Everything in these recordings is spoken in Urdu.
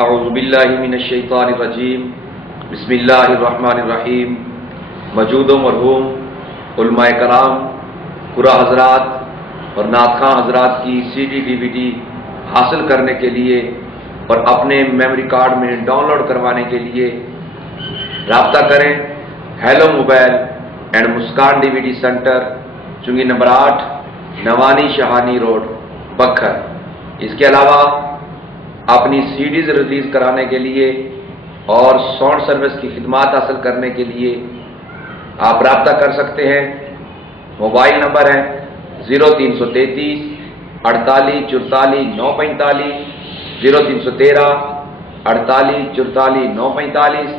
اعوذ باللہ من الشیطان الرجیم بسم اللہ الرحمن الرحیم۔ موجود و مرحوم علماء کرام، قرآ حضرات اور نعت خواں حضرات کی C D D V D حاصل کرنے کے لیے اور اپنے میموری کارڈ میں ڈاؤن لوڈ کروانے کے لیے رابطہ کریں hello mobile and Muskan D V D centre, Chungi number 8، Nawani Shahani road, Sukkur. اس کے علاوہ اپنی سی ڈیز ریلیز کرانے کے لیے اور ساؤنڈ سروس کی خدمات حاصل کرنے کے لیے آپ رابطہ کر سکتے ہیں۔ موبائل نمبر ہے 0333 48 44 945، 0313 48 44 945،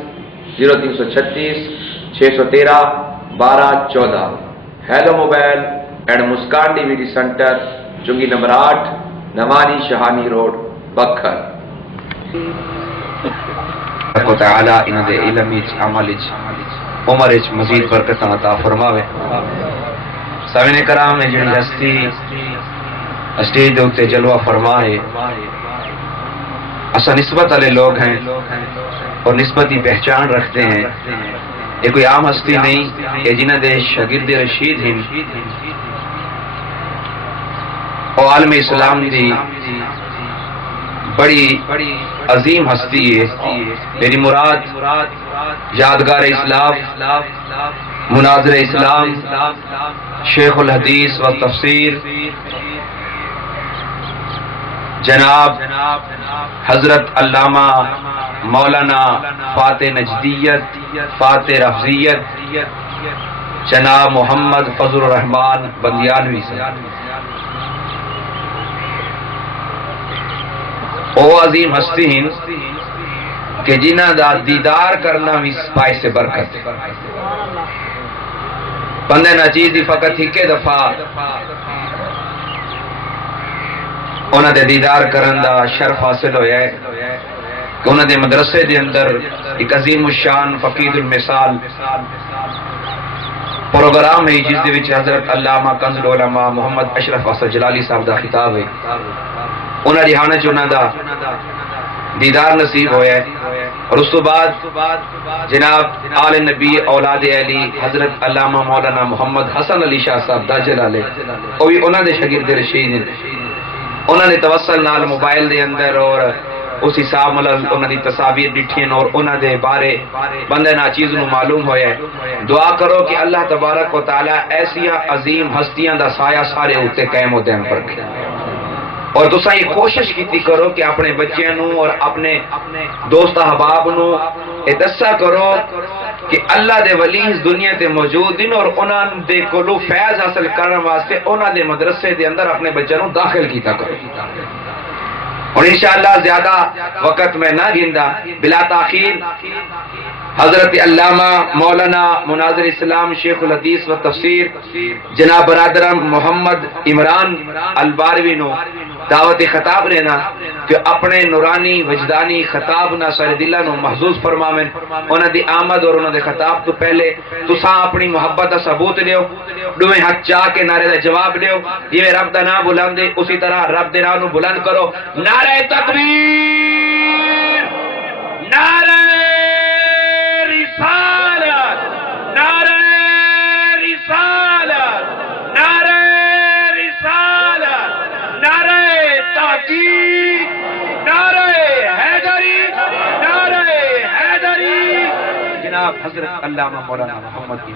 0336 613 12 14۔ Hello mobile and Muskan D V D centre, Chungi number 8، Nawani Shahani road, Sukkur. تعالی انہاں دے علم وچ، عمل وچ، عمر وچ مزید برکت عطا فرماوے۔ سامعین کرام، جڑی ہستی اسٹیج دے اوتے جلوہ فرما ہے، اساں نسبت والے لوگ ہیں اور نسبت کی پہچان رکھتے ہیں۔ یہ کوئی عام ہستی نہیں، یہ جنہاں دے شاگرد رشید ہیں اور عالم اسلام دی بڑی عظیم ہستی ہے۔ میری مراد یادگار اسلام، مناظر اسلام، شیخ الحدیث و تفسیر جناب حضرت علامہ مولانا فاتح نجدیت، فاتح رفضیت، جناب محمد فضل الرحمان بندیانوی سے۔ او عظیم ہستی ہیں کہ جنہ دا دیدار کرنا بھی باعث سے برکت۔ بندے نا چیز دی فقط ایک دفعہ انہاں دے دیدار کرن دا شرف حاصل ہویا ہے کہ انہاں دے مدرسے دے اندر ایک عظیم الشان فقید المثال پروگرام ہے جس دے وچ حضرت علامہ کنز العلماء محمد اشرف حسن جلالی صاحب دا خطاب ہے۔ انہاں دی ہانے چ انہاں دا دیدار نصیب ہویا ہے اور اس تو بعد جناب آل نبی اولاد علی حضرت علامہ مولانا محمد حسن علی شاہ صاحب دا جلالے، وہ بھی انہاں دے شاگرد رشید ہیں۔ انہوں نے توسل نال موبائل دے اندر اور اس حساب ملل انہوں نے تصاویر ڈٹھیں اور انہوں دے بارے بندے نا چیز نو معلوم ہویا ہے۔ دعا کرو کہ اللہ تبارک و تعالی ایسی عظیم ہستیاں دا سایہ سارے ہوتے قائم ہوتے ہیں پر کے، اور تساں یہ کوشش کیتی کرو کہ اپنے بچیاں نو اور اپنے دوست احباب نو یہ دسا کرو کہ اللہ دے ولی اس دنیا تے موجود ہیں اور انہاں دے کولو فیض حاصل کرنے واسطے انہاں دے مدرسے دے اندر اپنے بچوں نو داخل کیتا کرو۔ اور انشاءاللہ زیادہ وقت میں نہ گندا، بلا تاخیر حضرت علامہ مولانا مناظر اسلام شیخ الحدیث و تفسیر جناب برادرم محمد عمران الباروی نو دعوت خطاب لینا کہ اپنے نورانی وجدانی خطاب نہ سارے دلہ نو محظوظ فرماویں۔ انہاں دی آمد اور انہاں دے خطاب تو پہلے تساں اپنی محبت دا ثبوت لیو، دوویں ہاتھ چاہ کے نعرے دا جواب لیو، جویں رب دا نام بلند ہے اسی طرح رب دے نام نو بلند کرو۔ نعرہ تکبیر، نعرہ رسالت، نعرہ رسالت، نعرہ رسالت، نعرہ تحقیق، نعرہ حیدری، نعرہ حیدری۔ جناب حضرت علامہ مولانا محمد کی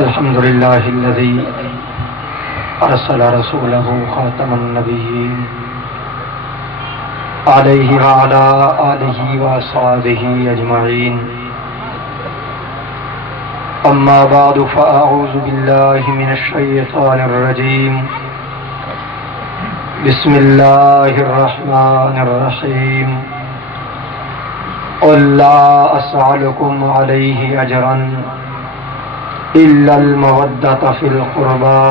الحمد لله الذي أرسل رسوله خاتم النبيين عليه وعلى آله وأصحابه أجمعين أما بعد فأعوذ بالله من الشيطان الرجيم بسم اللہ الرحمن الرحیم قل لا اسألکم علیہ اجرا الا المودۃ فی القربى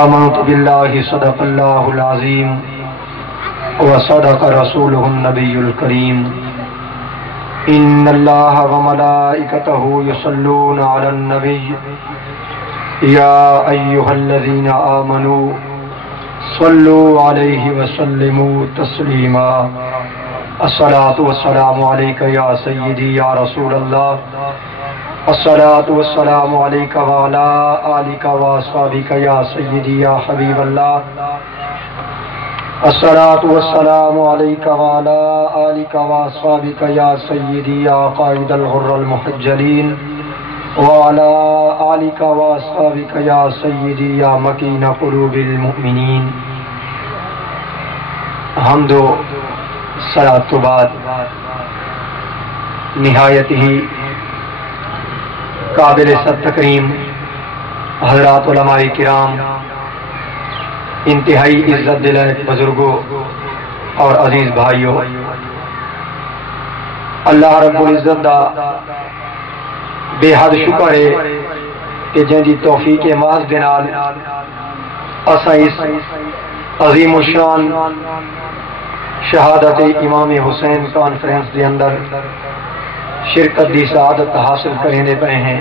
آمنت باللہ صدق اللہ العظیم وصدق رسولہ النبی الکریم ان اللہ وملائکتہ یصلون علی النبی یا ایہا الذین آمنوا صلوا علیہ وسلموا تسلیما الصلاۃ والسلام علیک یا سیدی یا رسول اللہ الصلاۃ والسلام علیک وعلی آلک واصحابک یا سیدی یا حبیب اللہ الصلاۃ والسلام علیک وعلی آلک واصحابک یا سیدی یا قائد الغر المحجلین وعلی آلک واصحابک یا سیدی یا مکین قلوب المؤمنین. حمد و صلاۃ تو بعد نہایت ہی قابل صد تکریم حضرات علماء کرام، انتہائی عزت دل بزرگوں اور عزیز بھائیوں، اللہ رب العزت دا بے حد شکر ہے کہ جن دی توفیق محض دے نال اساں اس عظیم الشان شہادت امام حسین کانفرنس دے اندر شرکت دی سعادت حاصل کریں دے پئے ہیں.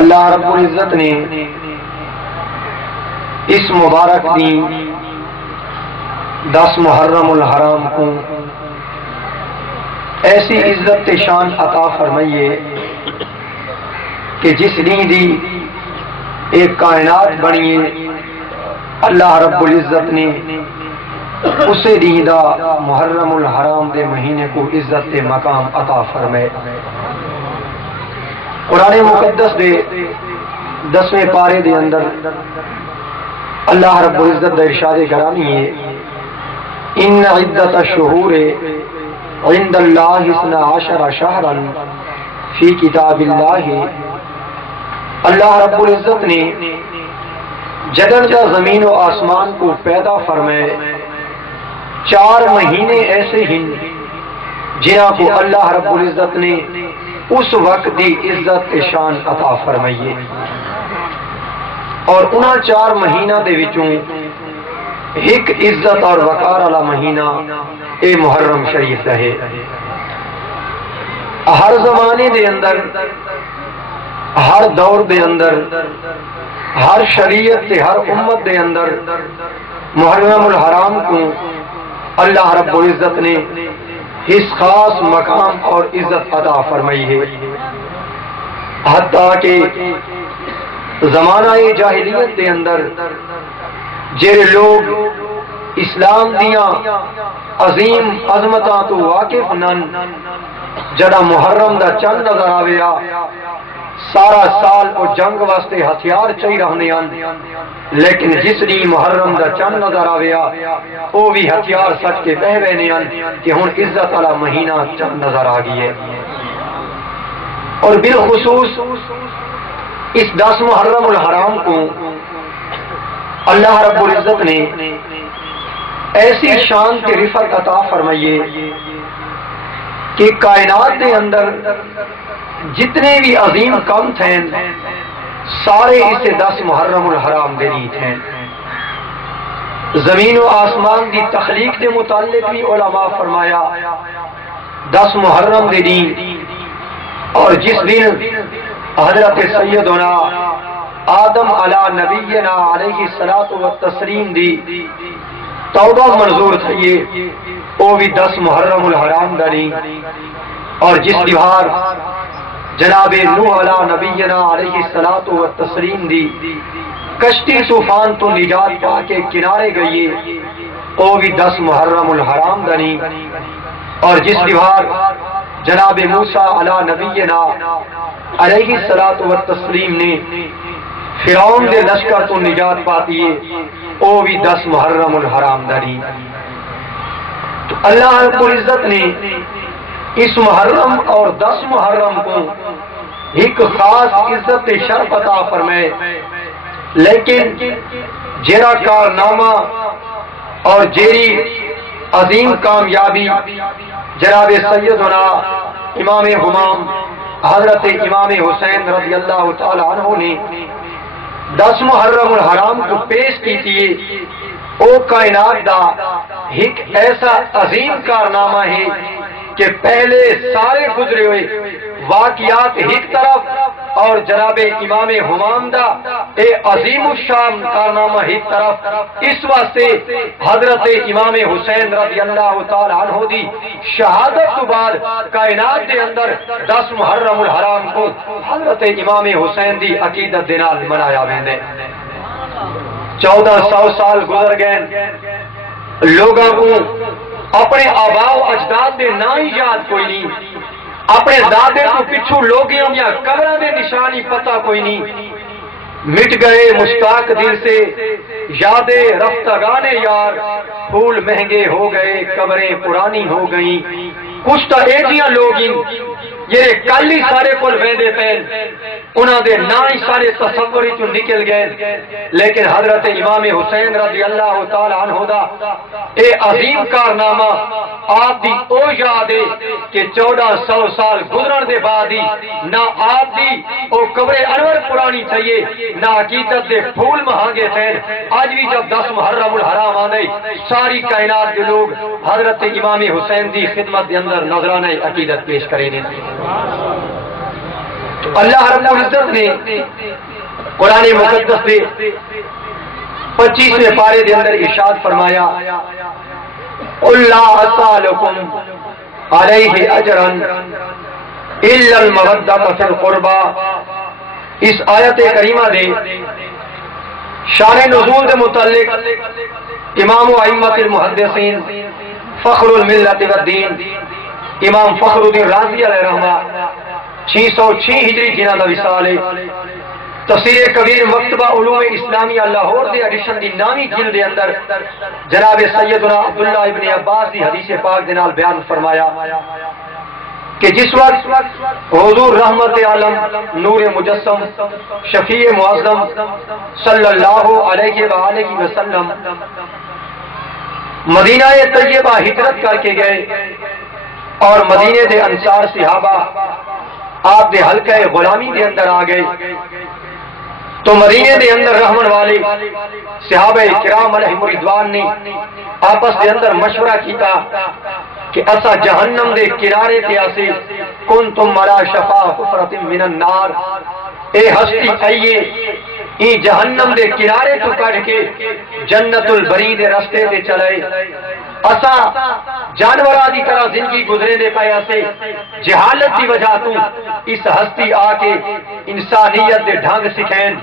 اللہ رب العزت نے اس مبارک دین 10 محرم الحرام کو ایسی عزت شان عطا فرمائیے کہ جس دین دی ایک کائنات بنیے، اللہ رب العزت نے اسے دین دا محرم الحرام دے مہینے کو عزت مقام عطا فرمائے. قرآن مقدس دے 10ویں پارے دے اندر اللہ رب العزت دا ارشاد گرامی ہے ان عدت الشہور عند اللہ 12 شہرا فی کتاب اللہ. اللہ رب العزت نے جدن جا زمین و آسمان کو پیدا فرمائے 4 مہینے ایسے ہیں جنہاں کو اللہ رب العزت نے اس وقت دی عزت شان عطا فرمائیے، اور انہاں 4 مہینہ دے وچوں ایک عزت اور وقار والا مہینہ اے محرم شریف رہے. ہر زمانے دے اندر، ہر دور دے اندر، ہر شریعت تے ہر امت دے اندر محرم الحرام کو اللہ رب العزت نے اس خاص مقام اور عزت عطا فرمائی ہے. حتیٰ کہ زمانہ جاہلیت دے اندر جڑے لوگ اسلام دیاں عظیم عظمتاں تو واقف نن، جڑا محرم دا چند نظر آویا سارا سال وہ جنگ واسطے ہتھیار چاہی رہنے ہیں، لیکن جس دی محرم دا چند نظر آویا وہ بھی ہتھیار سچ کے بہ رہنے ہیں کہ ہن عزت والا مہینہ چند نظر آ گئی ہے. اور بالخصوص اس 10 محرم الحرام کو اللہ رب العزت نے ایسی شان کے رفعت عطا فرمائیے کہ کائنات کے اندر جتنے بھی عظیم کام تھے سارے اسے 10 محرم الحرام دے نیت ہیں. زمین و آسمان دی تخلیق کے متعلق بھی علماء فرمایا 10 محرم دے دین، اور جس دن حضرت سیدنا آدم علی نبینا علیہ الصلوۃ والتسلیم دی توبہ منظور تھئیے وہ بھی 10 محرم الحرام دانی، اور جس دیوار جناب نوح علی نبینا علیہ الصلوۃ والتسلیم دی کشتی طوفان تو نجات پا کے کنارے گئی وہ بھی 10 محرم الحرام دانی، اور جس دیوار جناب موسیٰ علی نبینا علیہ الصلوۃ والتسلیم نے فرعون دے لشکر تو نجات پاتی ہے وہ بھی 10 محرم الحرام داری. تو اللہ رب العزت نے اس محرم اور 10 محرم کو ایک خاص عزت شرف عطا فرمائے لیکن جیرا کارنامہ اور جیری عظیم کامیابی جناب سیدنا امام ہمام حضرت امام حسین رضی اللہ تعالی عنہ نے 10 محرم الحرام کو پیش کی تھی، او کائنات دا ایک ایسا عظیم کارنامہ ہے کہ پہلے سارے گزرے ہوئے واقعات ایک طرف اور جناب امام ہمام دا اے عظیم الشان کارنامہ ایک طرف، اس واسطے حضرت امام حسین رضی اللہ تعالی عنہ دی شہادت تو بعد کائنات دے اندر 10 محرم الحرام کو حضرت امام حسین دی عقیدت دے نال منایا ویندے۔ 1400 سال گزر گئے، لوگوں کو اپنے آباء و اجداد دے نا ہی یاد کوئی نہیں، اپنے دادے کو پچھو لوگیوں یا قبروں دے نشانی پتہ کوئی نہیں، مٹ گئے مشتاق دل سے یادیں رفتگان یار، پھول مہنگے ہو گئے قبریں پرانی ہو گئیں، کچھ تو ایجیاں لوگ یہ کل ہی سارے کول ویندے پین انہاں دے نا ہی سارے تصور چوں نکل گئے، لیکن حضرت امام حسین رضی اللہ تعالی عنہ دا اے عظیم کارنامہ آپ دی او یاد ہے کہ 1400 سال گزرن دے بعد ہی نہ آپ دی او قبر انور پرانی چاہیے نہ عقیدت دے پھول مہانگے تھے۔ آج بھی جب 10 محرم الحرام آنے ساری کائنات کے لوگ حضرت امام حسین دی خدمت دے اندر نظرانہ عقیدت پیش کریں گے۔ اللہ رب العزت نے قرآن مقدس سے 25ویں پارے دے اندر ارشاد فرمایا قُلْ لَا أَسْأَلُكُمْ عَلَيْهِ أَجْرًا إِلَّا الْمَوَدَّةَ فِي الْقُرْبَى۔ اس آیت کریمہ دے شان نزول دے متعلق امام و ائمۃ المحدثین فخر الملت والدین امام فخر الدین رازی علیہ رحمہ 606 ہجری جنہ دا وصال ہے، تفسیر کبیر مکتبہ علوم اسلامیہ لاہور دے ایڈیشن دی نامی جلد دے اندر جناب سیدنا عبداللہ ابن عباس دی حدیث پاک دے نال بیان فرمایا کہ جس وقت حضور رحمت عالم نور مجسم شفیع معظم صلی اللہ علیہ وآلہ وسلم مدینہ طیبہ ہجرت کر کے گئے اور مدینے دے انصار صحابہ آپ دے حلقہ غلامی دے اندر آ گئے، تو مدینے دے اندر رحمن والے صحابہ کرام علیہم رضوان نے آپس دے اندر مشورہ کیتا کہ اسا جہنم دے کنارے تے آسے کنتم مرا شفا حفرۃ من النار، اے ہستی آئیے ای جہنم دے کنارے تو کٹ کے جنت البری دے رستے تے چلے، اسا جانوراں دی طرح زندگی گزرے دے پائے اسے جہالت دی وجہ تو اس ہستی آ کے انسانیت دے ڈھنگ سکھین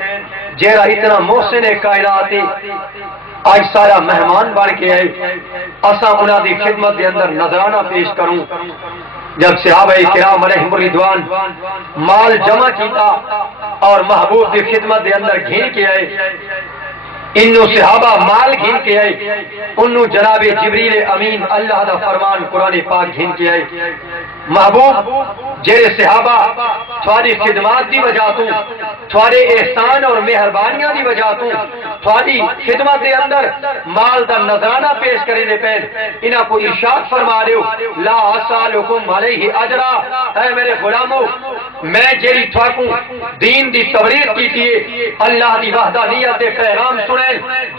جیرا اتنا محسن کائنات آج سارا مہمان بن کے آئے، اسا انہاں دی خدمت دے اندر نظرانہ پیش کروں۔ جب صحابہ کرام علیہم رضوان مال جمع کیتا اور محبوب دی خدمت دے اندر گھین کے آئے، انہوں صحابہ مال گھن کے آئے، انہوں جناب جبریل امین اللہ دا فرمان قرآن پاک گھن کے آئے، محبوب جیرے صحابہ تھوڑی خدمات دی وجہ تو تھوڑے احسان اور مہربانیاں دی وجہ تو تھوڑی خدمت دے اندر مال دا نظرانہ پیش کرے دے پہل انہاں کو ارشاد فرما رہے ہو لا اسالکم علیہ اجرا، اے میرے غلاموں میں جیری تھواکوں دین دی تبلیغ کی تھی، اللہ دی وحدانیت دے پیغام سنے،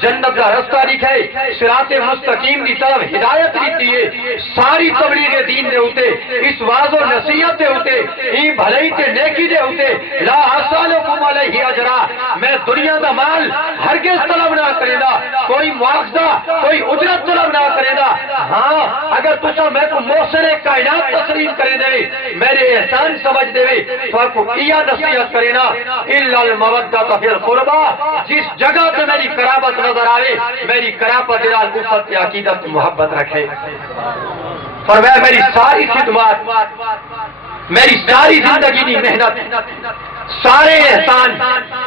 جنت کا رستہ لکھے، صراط مستقیم دی طرف ہدایت دیتی ہے، ساری تبلیغ دین دے ہوتے اس واضح و نصیحت دے ہوتے ہی بھلائی تے نیکی دے ہوتے لا اسالکم علیہ اجرا، میں دنیا دا مال ہرگز طلب نہ کرے دا، کوئی مواخذہ کوئی اجرت طلب نہ کرے دا، ہاں اگر تسا میں کو محسن کائنات تسلیم کرے دے میرے احسان سمجھ دے تو آپ کو کیا نصیحت کرے نا الا المودۃ فی القربى، جس جگہ پہ میری قرابت نظر آئے میری قرابت دلال الفت کی عقیدت محبت رکھے، فرمایا میری ساری خدمات میری ساری زندگی دی محنت سارے احسان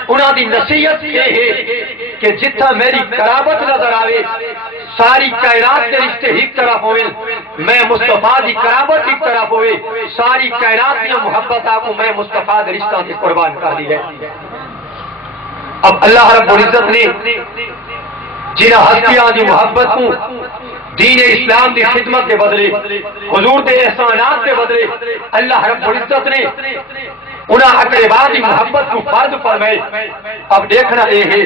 انہاں دی نصیحت یہ ہے کہ جتنا میری قرابت نظر آئے ساری کائنات کے رشتے ایک طرف ہوئے، میں مصطفیٰ دی قرابت ایک طرف ہوئے، ساری کائنات کی محبت آپ کو میں مصطفیٰ دے رشتہ سے قربان کر دی ہے۔ اب اللہ رب العزت نے جنہ ہستیاں دی محبت کو دین اسلام دی خدمت کے بدلے حضور دے احسانات کے بدلے اللہ رب العزت نے انہاں اقربا دی محبت کو فرض فرمائے. اب دیکھنا یہ ہے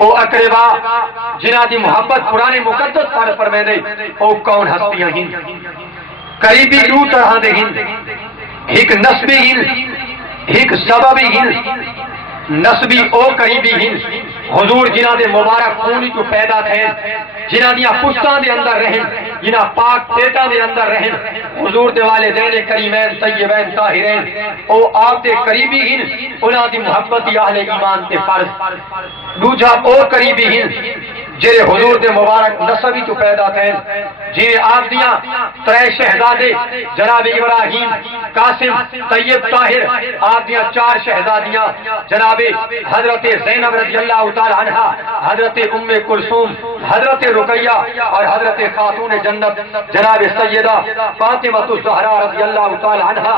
او اقربا جنہ دی محبت قرآن مقدس فرض فرمائے دے او کون ہستیاں ہیں؟ قریبی دو طرح دے ہیں، ایک نسبی ہیں ایک سببی ہیں. نسبی او قریبی ہیں حضور جنہ دے مبارک خون تو پیدا تھے، جنہ دیا پشتاں دے اندر رہن، جنہ پاک پیٹاں دے اندر رہن، حضور دے والدین کریمین طیبین طاہرین او آپ دے قریبی ہیں، انہاں دی محبت اہل ایمان تے فرض. دوجا او قریبی ہیں جڑے حضور دے مبارک نسبی تو پیدا تھے، جی آپ دیاں ترے شہزادے جناب ابراہیم قاسم طیب طاہر، آپ دیاں چار شہزادیاں جناب حضرت زینب رضی اللہ تعالی عنہ، حضرت ام کلثوم، حضرت رقیہ اور حضرت خاتون جنت جناب سیدہ فاطمہ الزہرا رضی اللہ تعالی عنہ.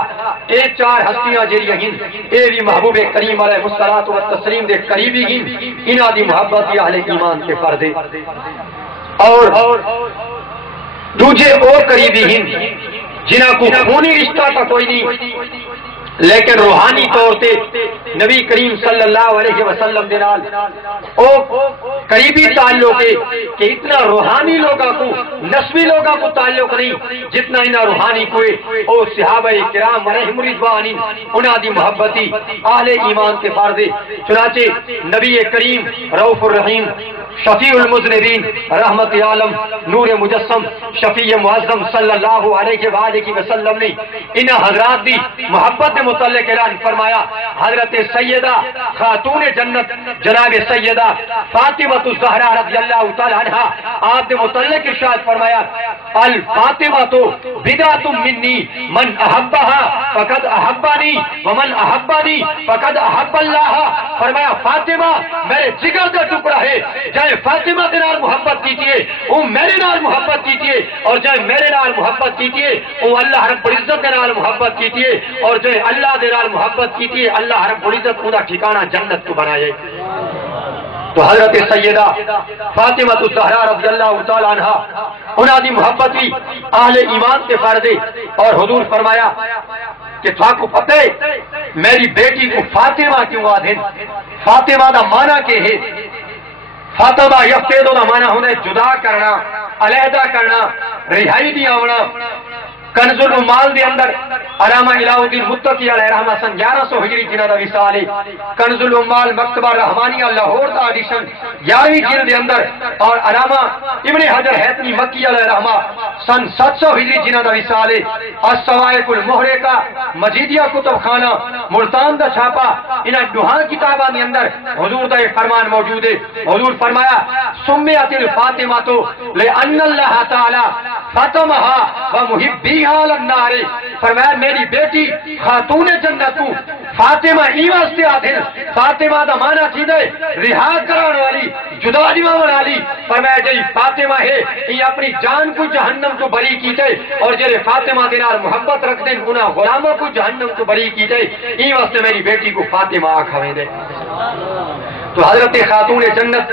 اے چار ہستیاں جڑیاں ہیں اے بھی محبوب کریم علیہ الصلوۃ والتسلیم دے قریبی ہیں، انہاں دی محبت اہل ایمان تے فرض ہے. اور دوجے اور قریبی ہیں جنہاں کو خونی رشتہ تا کوئی نہیں لیکن روحانی طور تے نبی کریم صلی اللہ علیہ وسلم دے نال او قریبی تعلق ہے کہ اتنا روحانی لوگاں کو نسبی لوگاں کو تعلق نہیں جتنا انہاں روحانی کوئی او صحابہ کرام علیہم رضوان انہاں دی محبتی اہل ایمان کے فرض. چنانچہ نبی کریم رؤوف الرحیم شفیع المذنبین رحمت عالم نور مجسم شفیع معظم صلی اللہ علیہ وآلہ وسلم نے انہاں حضرات دی محبت متعلق اعلان فرمایا. حضرت سیدہ خاتون جنت جناب سیدہ فاطمہ الزہرا رضی اللہ تعالی عنہا آپ نے متعلق ارشاد فرمایا الفاطمہ تو بدعۃ منی من احبها فقد احبنی ومن احبنی فقد احب اللہ. فرمایا فاطمہ میرے جگر کا ٹکڑا ہے، جائے فاطمہ کے نال محبت کیجیے وہ میرے نال محبت کیجیے، اور جائے میرے نال محبت کیجیے وہ اللہ رب العزت کے نال محبت کیجیے، اور جو اللہ دے نال محبت کیجیے اللہ رب العزت پورا ٹھکانہ جنت کو بنائے. تو حضرت سیدہ فاطمہ الزہرا رضی اللہ تعالی عنہا انہاں دی محبت بھی اہل ایمان کے فرض ہے. اور حضور فرمایا کہ تھاکو پتہ ہے میری بیٹی کو فاطمہ کیوں آدھیں؟ فاطمہ دا معنی کہ ہے فاطمہ یفتیدو دا معنی ہونے جدا کرنا، علیحدہ کرنا، رہائی دی آونا. کنز العمال دے اندر علامہ الہ الدین متقی علیہ رحمہ سن 1100 ہجری جنہ دا وصال ہے. کنز العمال مکتبہ رحمانیہ لاہور دا ایڈیشن 11ویں جلد دے اندر، اور علامہ ابن حجر حیثمی مکی علیہ رحمہ سن 700 ہجری جنہ دا وصال ہے. الصواعق المحرقہ مجیدیہ کتب خانہ ملتان دا چھاپا انہاں دوہاں کتاباں دے اندر حضور دا ایک فرمان موجود ہے. حضور فرمایا سمیت الفاطمہ تو لأن اللہ تعالی فاطمہ و محبی حال النار. فرمایا میری بیٹی خاتون جنت کو فاطمہ ای واسطے آدھے، فاطمہ دا معنی تھی دے رہا کران والی، جدا دیوان والی. فرمایا جی فاطمہ ہے یہ اپنی جان کو جہنم کو بری کیتے، اور جرے فاطمہ دینار محبت رکھ دیں انہاں غلاموں کو جہنم کو بری کیتے، ای واسطے میری بیٹی کو فاطمہ آکھویں دے. تو حضرت خاتون جنت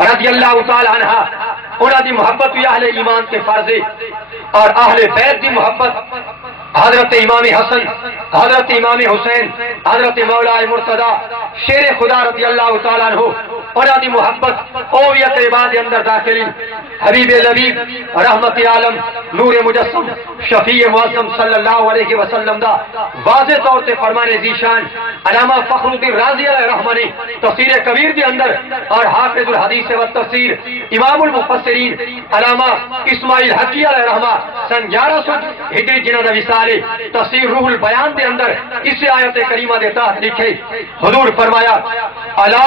رضی اللہ تعالی عنہ انہاں دی محبت بھی اہل ایمان کے فرض ہے. اور اہل بیت دی محبت حضرت امام حسن، حضرت امام حسین، حضرت مولا مرتضی شیر خدا رضی اللہ تعالیٰ عنہ انہاں دی محبت اویت عباد اندر داخلی. حبیب لبیب رحمت عالم نور مجسم شفیع معظم صلی اللہ علیہ وسلم دا واضح طور سے فرمان ذیشان علامہ فخر الدین رازی علیہ رحمہ نے تفسیر کبیر کے اندر، اور حافظ الحدیث و تفسیر امام المفسرین علامہ اسماعیل حقی علیہ رحمہ سن 1100 ہجری جنہ دا وصال تفسیر روح البیان دے اندر اس آیت کریمہ دے تحت لکھے. حضور فرمایا الا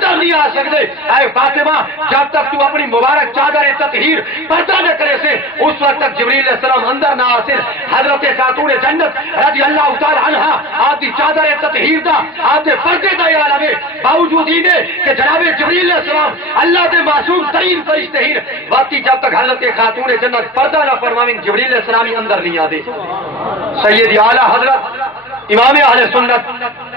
اندر نہیں آ سکتے. اے فاطمہ جب تک تو اپنی مبارک چادر تطہیر پردہ نہ کرے سے اس وقت تک جبریل علیہ السلام اندر نہ آسے. حضرت خاتون جنت رضی اللہ تعالی عنہا آپ کی چادر تطہیر دا آپ کے پردے دا عالم ہے. باوجود ہی دے کہ جناب جبریل علیہ السلام اللہ کے معصوم ترین فرشتے ہیں باقی جب تک حضرت خاتون جنت پردہ نہ فرمائیں جبریل علیہ السلام ہی اندر نہیں آتے. سید اعلیٰ حضرت امام اہل سنت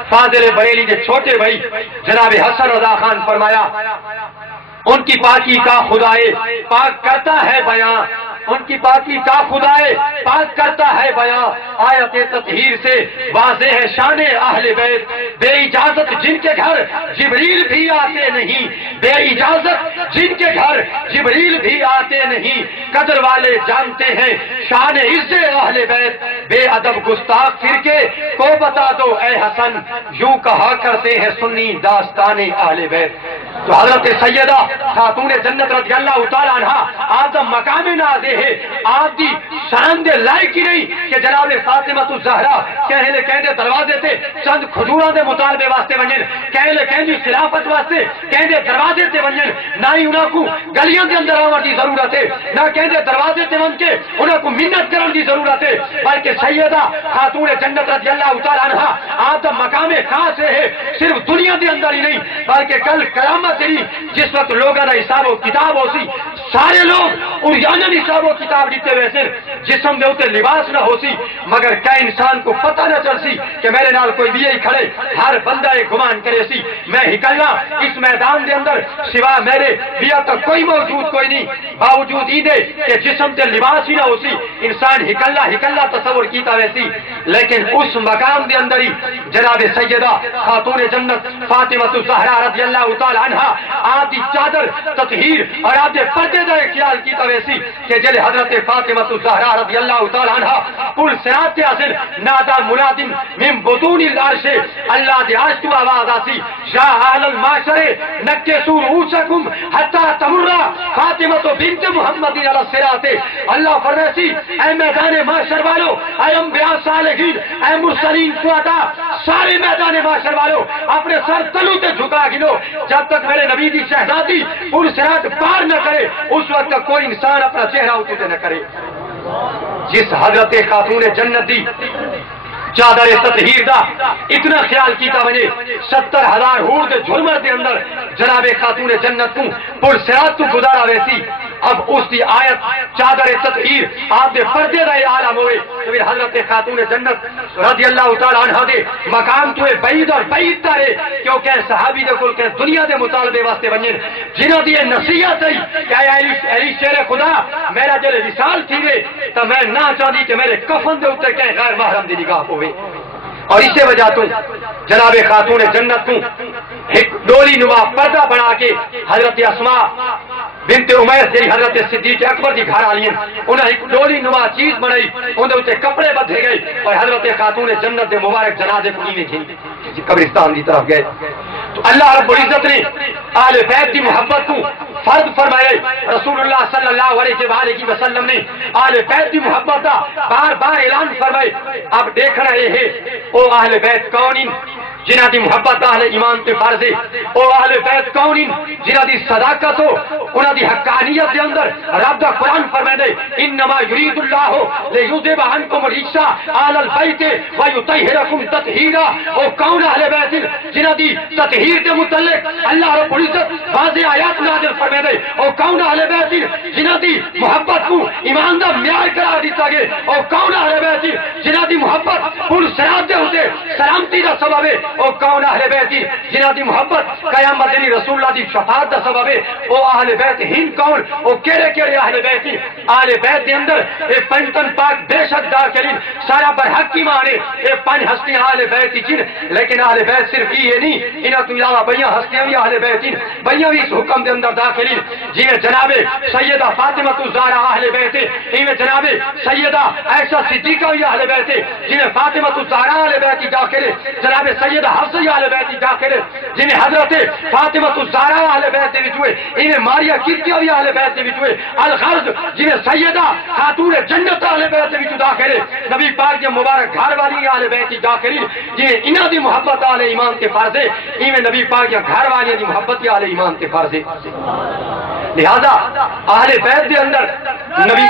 فاضل بریلی کے چھوٹے بھائی جناب حسن رضا خان فرمایا ان کی پاکی کا خدائے پاک کرتا ہے بیان, ان کی پاکی کا خدائے پاک کرتا ہے بیان. آیت تطہیر سے واضح ہے شان اہل بیت. بے اجازت جن کے گھر جبریل بھی آتے نہیں, بے اجازت جن کے گھر جبریل بھی آتے نہیں. قدر والے جانتے ہیں شان عز اہل بیت. بے ادب گستاخ فرقے کو بتا دو اے حسن, یوں کہا کرتے ہیں سنی داستان اہل بیت. تو حضرت سیدہ خاتون جنت رضی اللہ تعالی عنہا آدم مقام نازے ہے آپ دی شان دے لائق ہی نہیں کہ جناب فاطمہ الزہرا کہلے کہندے دروازے تے چند کھجوراں دے مطالبے واسطے ونجن, کہلے کہندی خلافت واسطے کہندے دروازے تے ونجن. نہ ہی انہاں کو گلیاں دے اندر آون دی ضرورت ہے, نہ کہندے دروازے تے ون کے انہاں کو منت کرن دی ضرورت ہے, بلکہ سیدہ خاتون جنت رضی اللہ تعالی عنہا آدم مقام خاص ہے صرف دنیا دے اندر ہی نہیں بلکہ کل قیامت تیری جس وقت لوگوں کا حساب و کتاب ہو سی سارے لوگ اور یعنی حساب و کتاب دیتے ہوئے صرف جسم دے ہوتے لباس نہ ہو سی مگر کیا انسان کو پتہ نہ چل سی کہ میرے نال کوئی بھی کھڑے ہر بندہ ایک گمان کرے سی میں ہکلنا اس میدان دے اندر سوا میرے بیا تک کوئی موجود کوئی نہیں. باوجود ہی دے کہ جسم تے لباس ہی نہ ہو سی انسان ہکلنا تصور کیتا ویسی, لیکن اس مقام دے اندر ہی جناب سیدہ خاتون جنت فاطمہ الزہرا رضی اللہ تعالی عنہا آپ کی چادر تطہیر اور آپ کے پردے کا خیال کیتا ویسی کہ جلے حضرت فاطمہ الزہرا رضی اللہ تعالی عنہا کل صراط کے حاصل نادا منادن من بطون العرش اللہ دے عرش تو آواز آسی یا اہل المعشر نکسوا رؤوسکم حتی تمر فاطمہ بنت محمد علی الصراط. اللہ فرماتی اے میدان معاشر والو, اے انبیاء صالحین, اے مرسلین شہداء, سارے میدان معاشر والو اپنے سر تلو تے جھکا گنو جب تک میرے نبی دی شہزادی پور صراط پار نہ کرے اس وقت تک کوئی انسان اپنا چہرہ اتنے نہ کرے. جس حضرت خاتون جنت دی چادر تطہیر دا اتنا خیال کیتا وجے 70,000 ہور دے جھلمر دے اندر جناب خاتون جنت کو پور صراط تو گزارا ویسی. اب اس دی آیت چادر تطہیر آپ دے پردے دا عالم ہوئے تو پھر حضرت خاتون جنت رضی اللہ تعالی عنہ دے مقام تو بعید اور بعید تارے کیونکہ صحابی دے کول کہ دنیا دے مطالبے واسطے ونجن جنہوں دی نصیحت ہے کہ اے شیر خدا میرا جلے وصال تھی رے تو میں نہ چاہتی کہ میرے کفن دے اوپر کہ غیر محرم دی نگاہ ہوئے. اور اسی وجہ تو جناب خاتون جنت کو ایک ڈولی نما پردہ بنا کے حضرت اسماء بنت عمیر سے حضرت صدیق اکبر دی گھر آلین انہیں ایک ڈولی نما چیز بنائی اندر اسے کپڑے بدھے گئے اور حضرت خاتون جنت دے مبارک جنازے کو نہیں گھن قبرستان کی طرف گئے. تو اللہ رب العزت نے اہل بیت کی محبت کو فرض فرمائے. رسول اللہ صلی اللہ علیہ وآلہ وسلم نے اہل بیت کی محبت کا بار بار اعلان فرمائے. اب دیکھ رہے ہیں او اہل بیت کون جنہ دی محبت اہل ایمان تے فرض ہے, او اہل بیت کون جنہ دی صداقت ہو انہاں دی حقانیت دے اندر رب دا قرآن فرمائے دے انما یرید اللہ لیذھب عنکم الرجس اہل البیت ویطہرکم تطہیرا. او کون اہل بیت جنہ دی تطہیر دے متعلق اللہ رب العزت واضح آیات نازل فرمائے دے. او کون اہل بیت جنہ دی محبت کو ایمان دا معیار قرار دیتا گئے. او کون اہل بیت جنہ دی محبت پور صراط دے ہوتے سلامتی دا سبب ہے. او کون اہل بیت جنہ دی محبت قیامت دن رسول اللہ دی شفاعت دا سبب ہے. او اہل بیت ہند کون, او کیڑے کیڑے اہل بیت اہل بیت دے اندر اے پنجتن پاک بے شک داخلین سارا برحق کی مانے اے پنج ہستیاں اہل بیت جن, لیکن اہل بیت صرف یہ نہیں انہاں تو علاوہ بیاں ہستیاں بھی اہل بیت بیاں بھی اس حکم دے اندر داخلین جنہیں جناب سیدہ فاطمہ الزہرا اہل بیت, انہیں جناب سیدہ عائشہ صدیقہ بھی اہل بیت, جنہیں فاطمہ الزہرا اہل بیت داخل, جناب سیدہ حفصہ اہل بیت داخل, جنہیں حضرت فاطمہ الزہرا اہل بیت وچ ہوئے, انہیں ماریا ساریا کیرتیاں بھی اہل بیت دے وچ ہوئے الغرض جنہیں سیدہ خاتون جنت اہل بیت دے وچ داخل ہے نبی پاک دے مبارک گھر والی اہل بیت دی داخل جنہیں انہاں دی محبت اہل ایمان تے فرض ہے ایویں نبی پاک دے گھر والی دی محبت اہل ایمان تے فرض ہے لہذا اہل بیت دے اندر نبی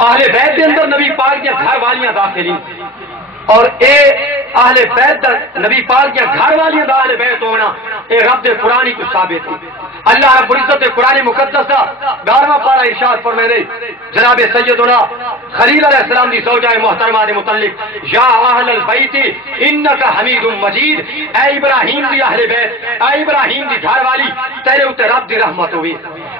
اہل بیت کے اندر نبی پاک کے گھر والیاں داخلی اور اے اہل بیت نبی پاک کے گھر والیاں دا اہل بیت ہونا اے رب دے قرآن کو ثابت ہے اللہ رب العزت قرآن مقدس دا 12واں پارہ ارشاد فرمائے جناب سیدنا خلیل علیہ السلام دی زوجہ محترمہ دے متعلق یا اہل البیت انکا حمید مجید اے ابراہیم دی اہل بیت اے ابراہیم دی گھر والی تیرے اوتے رب دی رحمت ہوئی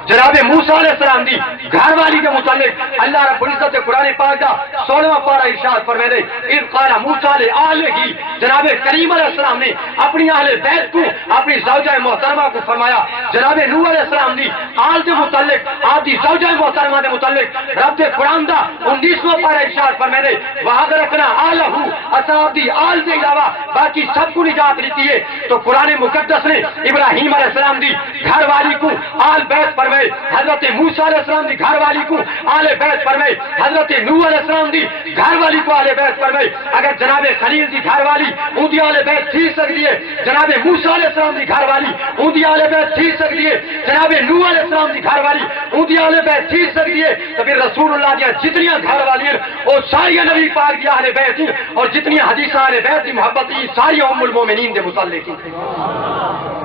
جناب موسیٰ علیہ السلام دی گھر والی کے متعلق اللہ رب العزت قرآن پاک دا 16واں پارہ ارشاد فرمائے اذ قال موسیٰ لآلہ جناب کریم علیہ السلام نے اپنی اہل بیت کو اپنی زوجہ محترمہ کو فرمایا جناب نوح علیہ السلام دی آل دے متعلق آپ دی زوجہ محترمہ دے متعلق رب دے قرآن دا 19واں پارہ ارشاد فرمائے وَأَغْرَقْنَا آلَهُ اصحاب دی آل دے علاوہ باقی سب کو نجات لیتی ہے تو قرآن مقدس نے ابراہیم علیہ السلام دی گھر والی کو آل بیت فرمائے حضرت موسیٰ علیہ السلام دی گھر والی کو آل بیت فرمائے حضرت نوح علیہ السلام دی گھر والی کو آل بیت فرمائے اگر جناب خلیل دی گھر والی اون دی آل بیت تھی سکتی ہے جناب موسیٰ علیہ السلام دی گھر والی اون دی آل بیت تھی سکتی ہے جناب نوح علیہ السلام دی گھر والی اون دی آل بیت تھی سکتی ہے تو پھر رسول اللہ دی جتنیاں گھر والی ہیں وہ ساری نبی پاک دی اہل بیت ہیں اور جتنی حدیثاں اہل بیت دی محبت کی ساری ام المومنین دے متعلق ہیں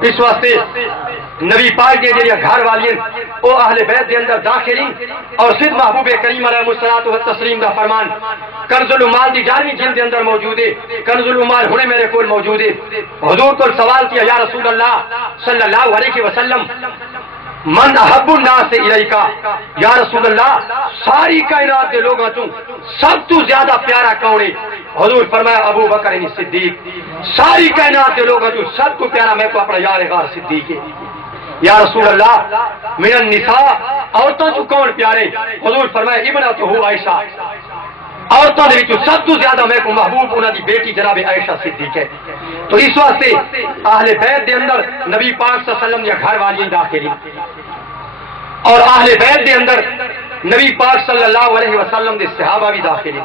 اس واسطے نبی پاک کے جڑی گھر والی ہیں وہ اہل بیت دے اندر داخل ہیں اور خود محبوب کریم علیہ الصلوۃ والتسلیم دا فرمان کنز العمال دی 11ویں جلد دے اندر موجود ہے کنز العمال ہونے میرے کول موجود ہے حضور کو سوال کیا یا رسول اللہ صلی اللہ علیہ وسلم من احب الناس الیکا یا رسول اللہ ساری کائنات کے لوگوں تو سب تو زیادہ پیارا کون ہے حضور فرمایا ابو بکر صدیق ساری کائنات کے لوگوں تو سب کو پیارا میں کو اپنا یار غار صدیق ہے یا رسول اللہ من النساء عورتوں تو کون پیارے حضور فرمایا ابنتہ عائشہ عورتوں نے سب تو زیادہ میں کو محبوب انہوں کی بیٹی جناب عائشہ صدیق ہے تو اس واسطے اہل بیت دے اندر نبی پاک صلی اللہ علیہ وسلم یا گھر والی داخلی اور اہل بیت دے اندر نبی پاک صلی اللہ علیہ وسلم دے صحابہ بھی داخلی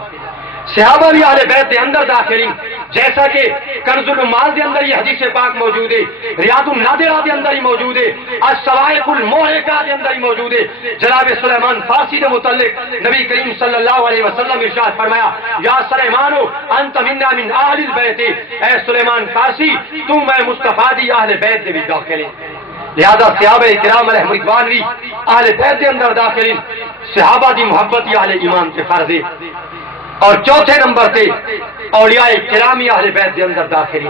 صحابہ بھی اہل بیت دے اندر داخلی جیسا کہ کنز العمال دے اندر یہ حدیث پاک موجود ہے ریاض النادرہ دے اندر ہی موجود ہے الصواعق الموہقہ دے اندر ہی موجود ہے جناب سلیمان فارسی دے متعلق نبی کریم صلی اللہ علیہ وسلم ارشاد فرمایا یا سلیمان انت منا من اہل البیت اے سلیمان فارسی تو میں مصطفیٰ دی اہل بیت دے بھی داخل ہے لہذا صحابہ کرام علیہ رضوان بھی اہل بیت دے اندر داخل صحابہ دی محبت یا اہل ایمان کے فرض ہے اور چوتھے نمبر پہ اولیاء کرامی اہل بیت دے اندر داخلی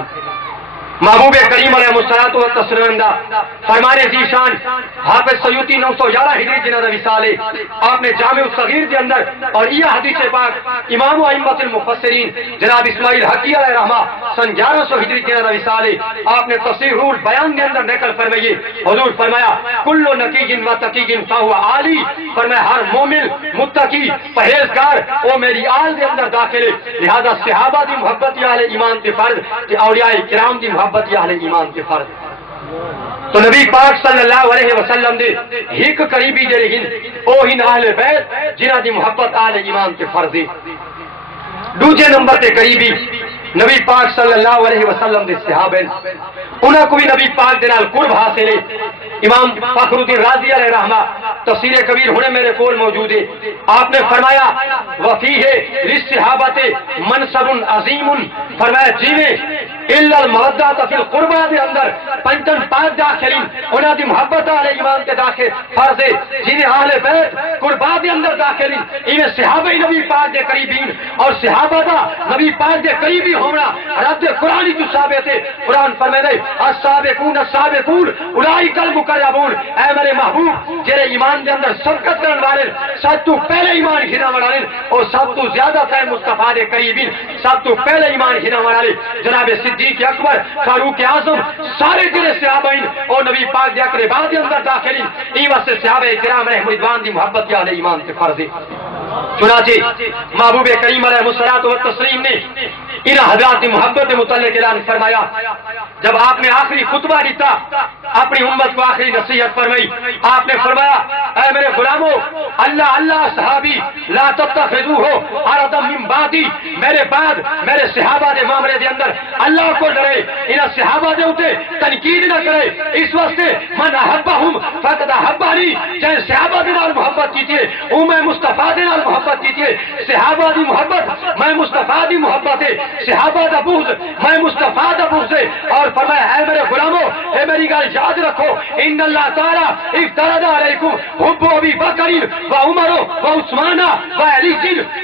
محبوب کریم علیہ الصلوۃ والتسلیم دا فرمان ذیشان حافظ سیوطی 911 ہجری جنہ دا وصال ہے آپ نے جامع الصغیر کے اندر اور یہ حدیث پاک امام ائمۃ المفسرین جناب اسماعیل حقی علیہ رحمہ سن 1100 ہجری جنہ دا وصال ہے آپ نے تفسیر روح البیان کے اندر نقل فرمائیے حضور فرمایا کل نقی و تقی فهو عالی فرمایا ہر مومن متقی پرہیزگار وہ میری آل دے اندر داخل ہے لہذا صحابہ دی محبت یا اہل ایمان کے فرض کہ اولیاء کرام دی محبت یا اہل ایمان کے فرض تو نبی پاک صلی اللہ علیہ وسلم دے ایک قریبی دے رہن او ہن اہل بیت جنہ دی محبت اہل ایمان کے فرض ہے دوسرے نمبر تے قریبی نبی پاک صلی اللہ علیہ وسلم دے صحابہ انہاں کو بھی نبی پاک دے نال قرب حاصل ہے امام فخر الدین رازی علیہ رحمہ تفسیر کبیر ہونے میرے کول موجود ہے آپ نے فرمایا وفیہ للصحابۃ منصب عظیم فرمایا جیویں الا المودۃ فی القربہ دے اندر پنجن پاک داخلین انہاں دی محبت علیہ ایمان کے داخل فرض ہے جنہیں اہل بیت قربہ دے اندر داخلین انہیں صحابہ نبی پاک دے قریبین اور صحابہ دا نبی پاک دے قریبی ہونا رب قرآن کی ثابت ہے قرآن فرمائے السابقون السابقون اولئک المقربون اے میرے محبوب جڑے ایمان دے اندر سبقت کرن والے سب تو پہلے ایمان ہنا والے اور سب تو زیادہ تے مصطفیٰ دے قریبین سب تو پہلے ایمان ہنا والے جناب صدیق اکبر فاروق اعظم سارے جڑے صحابہ ہیں اور نبی پاک دے اقرباء دے اندر داخل ہیں ای واسطے صحابہ کرام رحمۃ اللہ دی محبت یا ایمان کے فرض ہے چنانچہ محبوب کریم علیہ الصلوۃ والتسلیم نے ان حضرات کی محبت متعلق اعلان فرمایا. جب آپ نے آخری خطبہ دیتا اپنی امت کو آخری نصیحت فرمائی, آپ نے فرمایا اے میرے غلاموں, اللہ اللہ صحابی لا تتخذوہ اردا من بعدی, میرے بعد میرے صحابہ دے معاملے دے اندر اللہ کو ڈرے, انہاں صحابہ دے اوتے تنقید نہ کرے. اس واسطے من احبہم فقد احبانی, جن صحابہ دے نال محبت کیتی ہے او میں مصطفیٰ دے نال محبت کیتی ہے. صحابہ دی محبت میں مصطفیٰ دی محبت ہے, صحابہ دا بغض میں مصطفیٰ دا بغض ہے. اور فرمایا اے میرے غلاموں, اے میری گل یاد رکھو, ان اللہ تعالی افترض علیکم حب ابی بکر و عمر و عثمان و علی.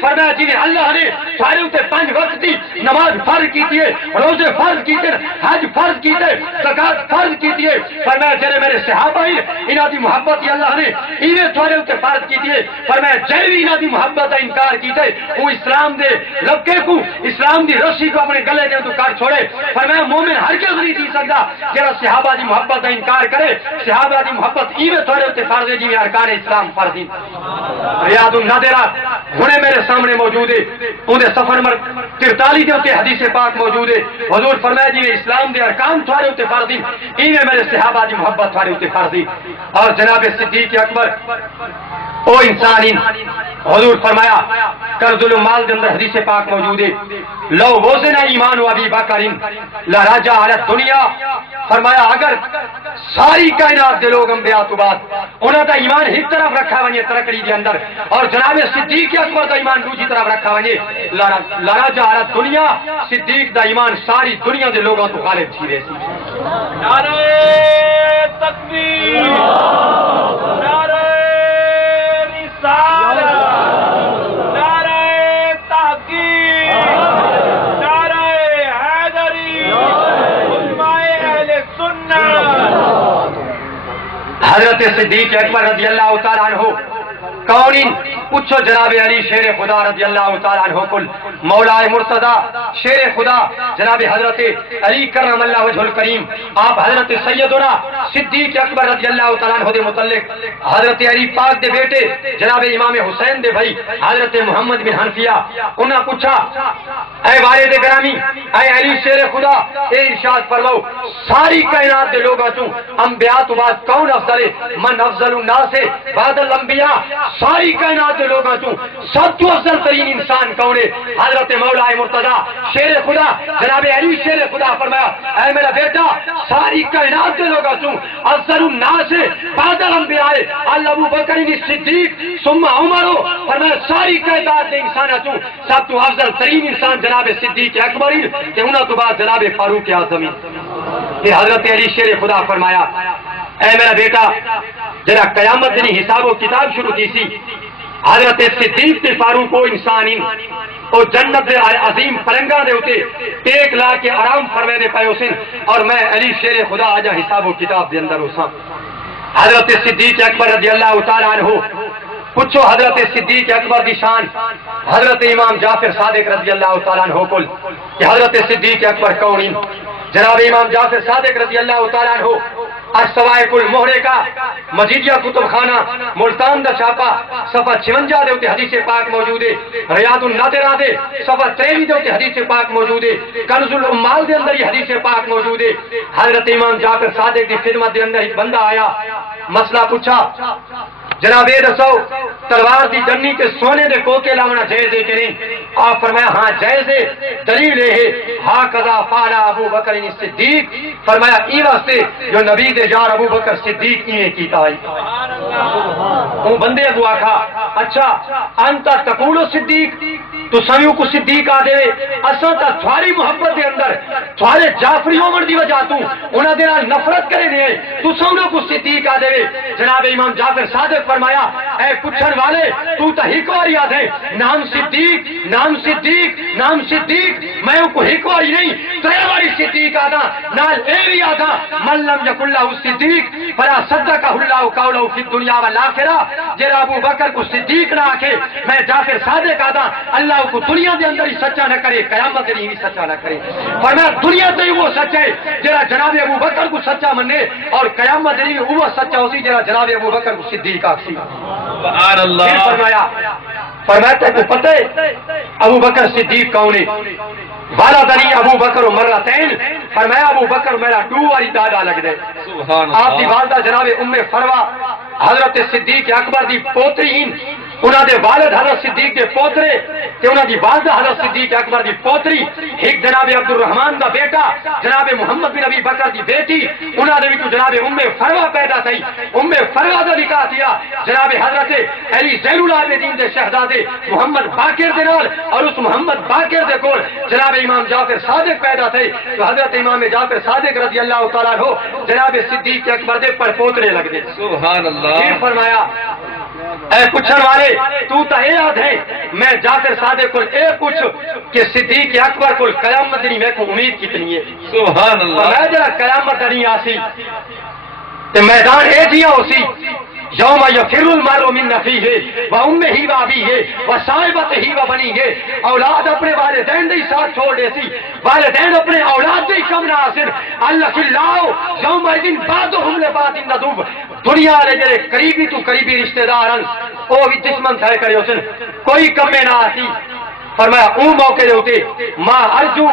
فرمایا جنہیں اللہ نے سارے اوتے 5 وقت دی نماز فرض کیتی ہے, روزے فرض کیتے, حج فرض کیتے, زکات فرض کیتی ہے. فرمایا جڑے میرے صحابہ ہیں انہاں دی محبت ہی اللہ نے ایویں تھوڑے اوتے فرض کیتی ہے. فرمایا جڑے بھی انہاں دی محبت دا انکار کیتے وہ اسلام دے لبکے کو, اسلام دی رسی کو اپنے گلے دے تو کاٹ چھوڑے. فرمایا مومن ہرگز نہیں تھی سکتا جڑا صحابہ دی محبت دا انکار کرے. صحابہ دی محبت ایویں تھوڑے اوتے فرض ہے جویں ارکان اسلام فرض ہیں. ریاض النادرہ ہنے میرے سامنے موجود ہے, اندر صفحہ نمبر 43 دے اوتے حدیث پاک موجود ہے. حضور فرمایا جی اسلام دے ارکان تھوڑے اوتے فرض ہیں, ایویں میرے صحابہ دی محبت تھوڑے اوتے فرض ہے. اور جناب صدیق اکبر او انسان, حضور فرمایا کنز المال دے اندر حدیث پاک موجود ہے, لو وزن ایمان و ابی بکر لرجع علی الدنیا. فرمایا اگر ساری کائنات دے لوگ انبیاء تو بعد انہاں دا ایمان ایک طرف رکھا ونجے ترکڑی دے اندر, اور جناب صدیق اکبر دا ایمان دوسری طرف رکھا ونجے لرجع علی الدنیا, صدیق دا ایمان ساری دنیا دے لوگاں تو غالب تھی ویسی. نعرہ تکبیر, نعرہ رسالت, نعرہ تحقیق, نعرہ حیدری, علماء اہل سنت. حضرت صدیق اکبر رضی اللہ تعالیٰ عنہ کون ان پوچھو جناب علی شیر خدا رضی اللہ تعالیٰ عنہ کل مولا مرتضی شیر خدا جناب حضرت علی کرم اللہ وجہ الکریم. آپ حضرت سیدنا صدیق اکبر رضی اللہ تعالیٰ عنہ دے متعلق حضرت علی پاک دے بیٹے جناب امام حسین دے بھائی حضرت محمد بن حنفیہ انہاں پوچھا اے والد گرامی, اے علی شیر خدا, اے ارشاد فرماؤ ساری کائنات دے لوگاں چوں انبیاء تو بعد کون افضل ہے؟ من افضل الناس بعد الانبیاء, ساری کائنات کے لوگوں چوں سب تو افضل ترین انسان کون ہے؟ حضرت مولا مرتضی شیر خدا جناب علی شیر خدا فرمایا اے میرا بیٹا ساری کائنات کے لوگوں چوں افضل الناس بعد الانبیاء ابو بکر صدیق ثم عمر. فرمایا ساری کائنات کے انسانوں چوں سب تو افضل ترین انسان جناب صدیق اکبر تے انہاں تو بعد جناب فاروق اعظم. پھر حضرت علی شیر خدا فرمایا اے میرا بیٹا جرا قیامت دنی حساب و کتاب شروع کی سی حضرت صدیق تے فاروق کو انسان اور جنت دے عظیم پرنگاں دے ہوتے ایک لا کے آرام فرمے دے پائے اسن, اور میں علی شیر خدا آجا حساب و کتاب دے اندر اساں. حضرت صدیق اکبر رضی اللہ تعالیٰ عنہ پوچھو حضرت صدیق اکبر دی شان حضرت امام جعفر صادق رضی اللہ تعالیٰ عنہ کل کہ حضرت صدیق اکبر کون ان جناب امام جعفر صادق رضی اللہ تعالیٰ عنہ السوائے کل موہرے کا مجیدیہ کتب خانہ ملتان دا چھاپا صفحہ 56 دے ہوتے حدیث پاک موجود ہے. ریاض النادرہ دے صفحہ 23 دے ہوتے حدیث پاک موجود ہے. کنز الامال دے اندر یہ حدیث پاک موجود ہے. حضرت امام جعفر صادق دی خدمت دے اندر ایک بندہ آیا, مسئلہ پوچھا جناب اے دسو تلوار دی جنی کے سونے دے کوکے لاونا جائز ہے کہ نہیں؟ آپ فرمایا ہاں جائز ہے, دلیل ہے ہاں قضا فعلا ابو بکر صدیق. فرمایا ای واسطے جو نبی دے یار ابو بکر صدیق نے کیتا ہے. وہ بندے اگو آکھا اچھا انتا تقول صدیق تو سمیوں کو صدیق آ دے اساں تا تھوڑی محبت دے اندر تھوڑے جعفری عمر دی وجہ تو انہاں دے نال نفرت کرے دے تو سمیوں کو صدیق آ دے. جناب امام جعفر صادق فرمایا اے پوچھن والے تو تا ایک بار یاد ہے نام صدیق نام صدیق نام صدیق, میں کو ایک بار نہیں تیرے باری صدیق آدا نال اے بھی آدا من لم یکن لہ صدیق فلا صدقہ اللہ قولہ فی الدنیا والآخرہ. جرا ابو بکر کو صدیق نہ آکھے میں جعفر صادق آدا اللہ کو دنیا دے اندر ہی سچا نہ کرے قیامت دے بھی سچا نہ کرے. فرمایا دنیا تے وہ سچ ہے جرا جناب ابو بکر کو سچا منے, اور قیامت دے وہ سچا ہوسی جرا جناب ابو بکر کو صدیق آکھی. سبحان اللہ. فرمایا فرمایا کو پتہ ہے ابو بکر صدیق کون ہے؟ والدنی ابو بکر مرتین، فرمایا ابو بکر میرا 2 والی دادا لگ دے۔ آپ دی والدہ جناب ام فروا حضرت صدیق اکبر دی پوتری ہن، انہاں دے والد حضرت صدیق دے پوترے تے انہاں دی والدہ حضرت صدیق اکبر دی پوتری، ایک جناب عبد الرحمن دا بیٹا جناب محمد بن ابی بکر دی بیٹی، انہاں دے وچوں جناب ام فروا پیدا تھی۔ ام فروا دا نکاح کیا جناب حضرت علی زین العابدین دے شہزادے محمد باقر دے نال، اور اس محمد باقر دے کول جناب امام جعفر صادق پیدا تھے، تو حضرت امام جعفر صادق رضی اللہ تعالیٰ عنہ جناب صدیق اکبر دے پر پوترے لگ دے۔ سبحان اللہ۔ پھر فرمایا اے پوچھن والے تو تا اے یاد ہے میں جعفر صادق کو اے پوچھ کہ صدیق اکبر کو قیامت دی میں کو امید کتنی ہے؟ سبحان اللہ۔ میں جڑا قیامت نہیں آسی تے میدان اے جیا ہوسی یوم یفر المرء من اخیہ و امہ و ابیہ و صاحبتہ و بنیہ، اولاد اپنے والدین دے ساتھ چھوڑ دے سی، والدین اپنے اولاد دے کم نہ حاصل، الاخلاء یوم اذن بعضهم لبعض ندوب، دنیا والے جڑے قریبی تو قریبی رشتہ دار ہیں او بھی دشمن تھے کرے حسن کوئی کم نہ آتی۔ فرمایا اون موقع دے ہوتے ما ارجو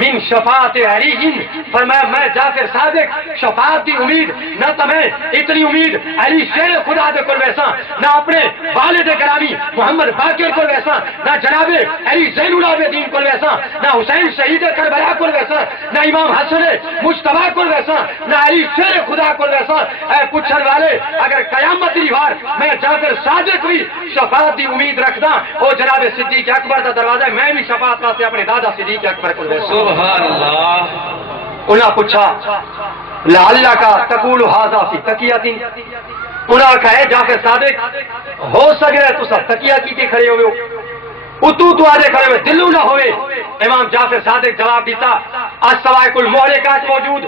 من شفاعت علیہم، فرمایا میں جعفر صادق شفاعت دی امید نہ تمہیں اتنی امید علی شیر خدا دے کول ویسا، نہ اپنے والد گرامی محمد باقر کول ویسا، نہ جناب علی زین العابدین کول ویسا، نہ حسین شہید کربلا کول ویسا، نہ امام حسن مجتبی کول ویسا، نہ علی شیر خدا کول ویسا۔ اے پوچھن والے اگر قیامت دی بار میں جعفر صادق بھی شفاعت دی امید رکھدا او جناب صدیق اکبر دا دروازہ میں بھی شفاعت واسطے اپنے دادا صدیق اکبر کو دے۔ سبحان اللہ۔ انہاں پوچھا لعلہ کا تقول ھذا فی تقیۃ، انہاں کہے جعفر صادق ہو سکے تو سب تقیہ کیتے کھڑے ہوئے ہو تو آدھے کھڑے ہوئے دلو نہ ہوئے۔ امام جعفر صادق جواب دیتا السوائق المحرقات موجود،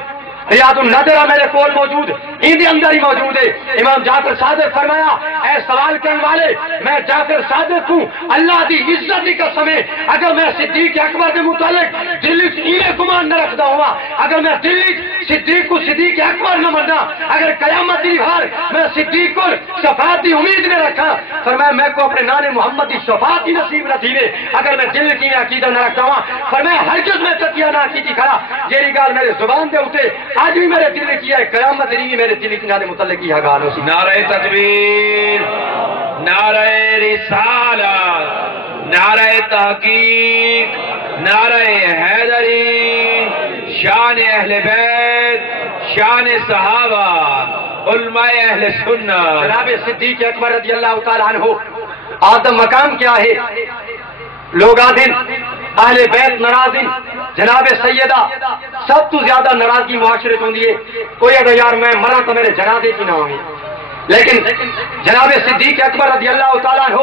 ریاض النظر میرے کول موجود، ان دے اندر ہی موجود ہے۔ امام جعفر صادق فرمایا اے سوال کرنے والے میں جعفر صادق ہوں، اللہ دی عزت دی قسم ہے اگر میں صدیق اکبر کے متعلق دل وچ ایویں گمان نہ رکھدا ہوا، اگر میں دل وچ صدیق کو صدیق اکبر نہ مننا، اگر قیامت دی بار میں صدیق کو شفاعت دی امید نہ رکھا، فرمایا میں کو اپنے نانے محمد دی شفاعت ہی نصیب نہ تھی اگر میں دل کی عقیدہ نہ رکھتا ہوا، فرمایا ہرگز میں تقیہ نہ کیتی کھڑا، جیڑی گل میرے زبان دے اوتے آج بھی میرے دل کیا ہے قیامت نہیں میرے دل کی نادے متعلق یہ گال ہو سی۔ نعرہ تکبیر، نعرہ رسالت، نعرہ تحقیق، نعرہ حیدری، شان اہل بیت، شان صحابہ، علماء اہل سنت۔ جناب صدیق اکبر رضی اللہ تعالیٰ عنہ آدم مقام کیا ہے؟ لوگ آدھن اہل بیت ناراضن، جناب سیدہ سب تو زیادہ ناراضگی معاشرت ہوندی ہے، کوئی اگر یار میں مرا تو میرے جنازے کی نہ ہوئی، لیکن جناب صدیق اکبر رضی اللہ تعالیٰ عنہ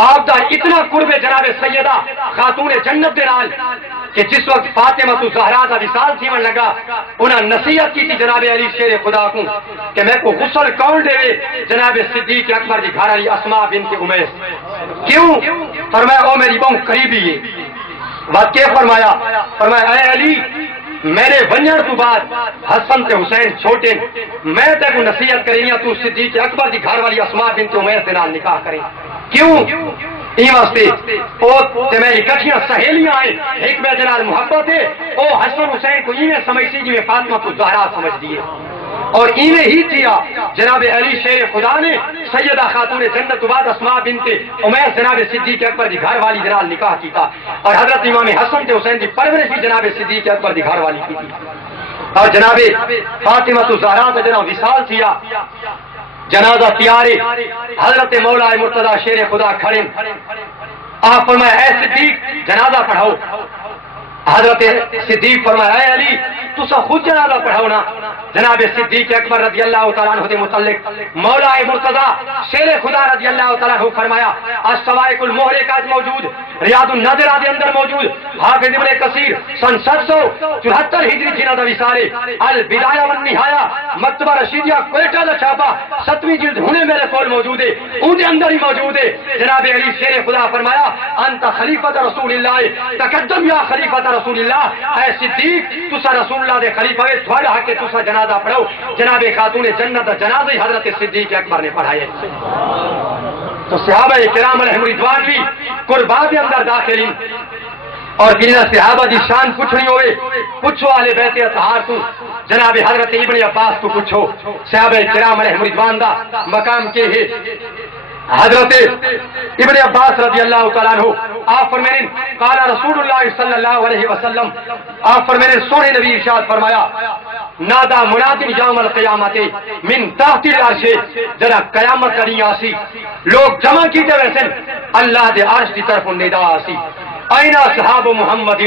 آپ دا اتنا قرب جناب سیدہ خاتون جنت دے نال کہ جس وقت فاطمہ الزہرا دا وصال تھیون لگا انہاں نصیحت کی تھی جناب علی شیر خدا کو کہ میں کو غسل کون دے جناب صدیق اکبر دی گھر والی اسماء بنت امیس، کیوں؟ فرمایا او میری بہو قریبی ہے۔ واقعہ فرمایا اے علی میرے ونجر تو بعد حسن تے حسین چھوٹے میں تے کو نصیحت کریں تو صدیق اکبر دی گھر والی اسماء بنت امیس دے نال نکاح کریں، کیوں؟ یہ واسطے او تے میری کٹھیاں سہیلیاں آئے ایک میں جنال محبت ہے او حسن حسین کو ایویں سمجھتی جی میں فاطمہ کو زہرا سمجھ دیے، اور ایویں ہی کیا جناب علی شیر خدا نے سیدہ خاتون جنت بعد اسماء بنت امیس جناب صدیق اکبر دی گھر والی جنال نکاح کیتا، اور حضرت امام حسن تے حسین دی پرورش بھی جناب صدیق اکبر دی گھر والی کی تھی، اور جناب فاطمہ الزہرا کا جناب وصال تھیا، جنازہ تیارے حضرت مولا مرتضی شیر خدا کھڑے، آپ فرمایا اے صدیق جنازہ پڑھاؤ، حضرت صدیق فرمایا اے علی تسا خود جنازہ پڑھاؤ نا، جناب صدیق اکبر رضی اللہ تعالیٰ عنہ کے متعلق مولا مرتضی شیر خدا رضی اللہ تعالیٰ عنہ فرمایا السوائق المحرقات موجود، ریاض النظر دے اندر موجود، حافظ ابن کثیر سن 774 ہجری جنازہ وصال البدایہ والنہایہ مکتبہ رشیدیہ کوئٹہ دا چھاپا 7ویں جلد ہونے میرے کول موجود ہے، ان دے اندر ہی موجود ہے، جناب علی شیر خدا فرمایا انت خلیفۃ رسول اللہ تقدم یا خلیفۃ رسول اللہ، اے صدیق تسا رسول اللہ دے خلیفہ ہے، تھوڑا حق ہے تسا جنازہ پڑھو، جناب خاتون جنت جنازہ حضرت صدیق اکبر نے پڑھایا۔ تو صحابہ کرام علیہم رضوان بھی قربات کے اندر داخل ہیں اور جنہاں صحابہ دی شان پوچھنی ہوئے پوچھو اہل بیت اطہار تو جناب حضرت ابن عباس تو پوچھو صحابہ کرام علیہم رضوان دا مقام کے ہے. حضرت ابن عباس رضی اللہ تعالیٰ عنہ آپ فرمائیں قال رسول اللہ صلی اللہ علیہ وسلم آپ فرمائیں سونے نبی ارشاد فرمایا نادا مناد یوم القیامت من تحت العرش جرا قیامت کریں آسی لوگ جمع کیتے ویسے اللہ دے عرش کی طرف ندا آسی اینا صحاب محمد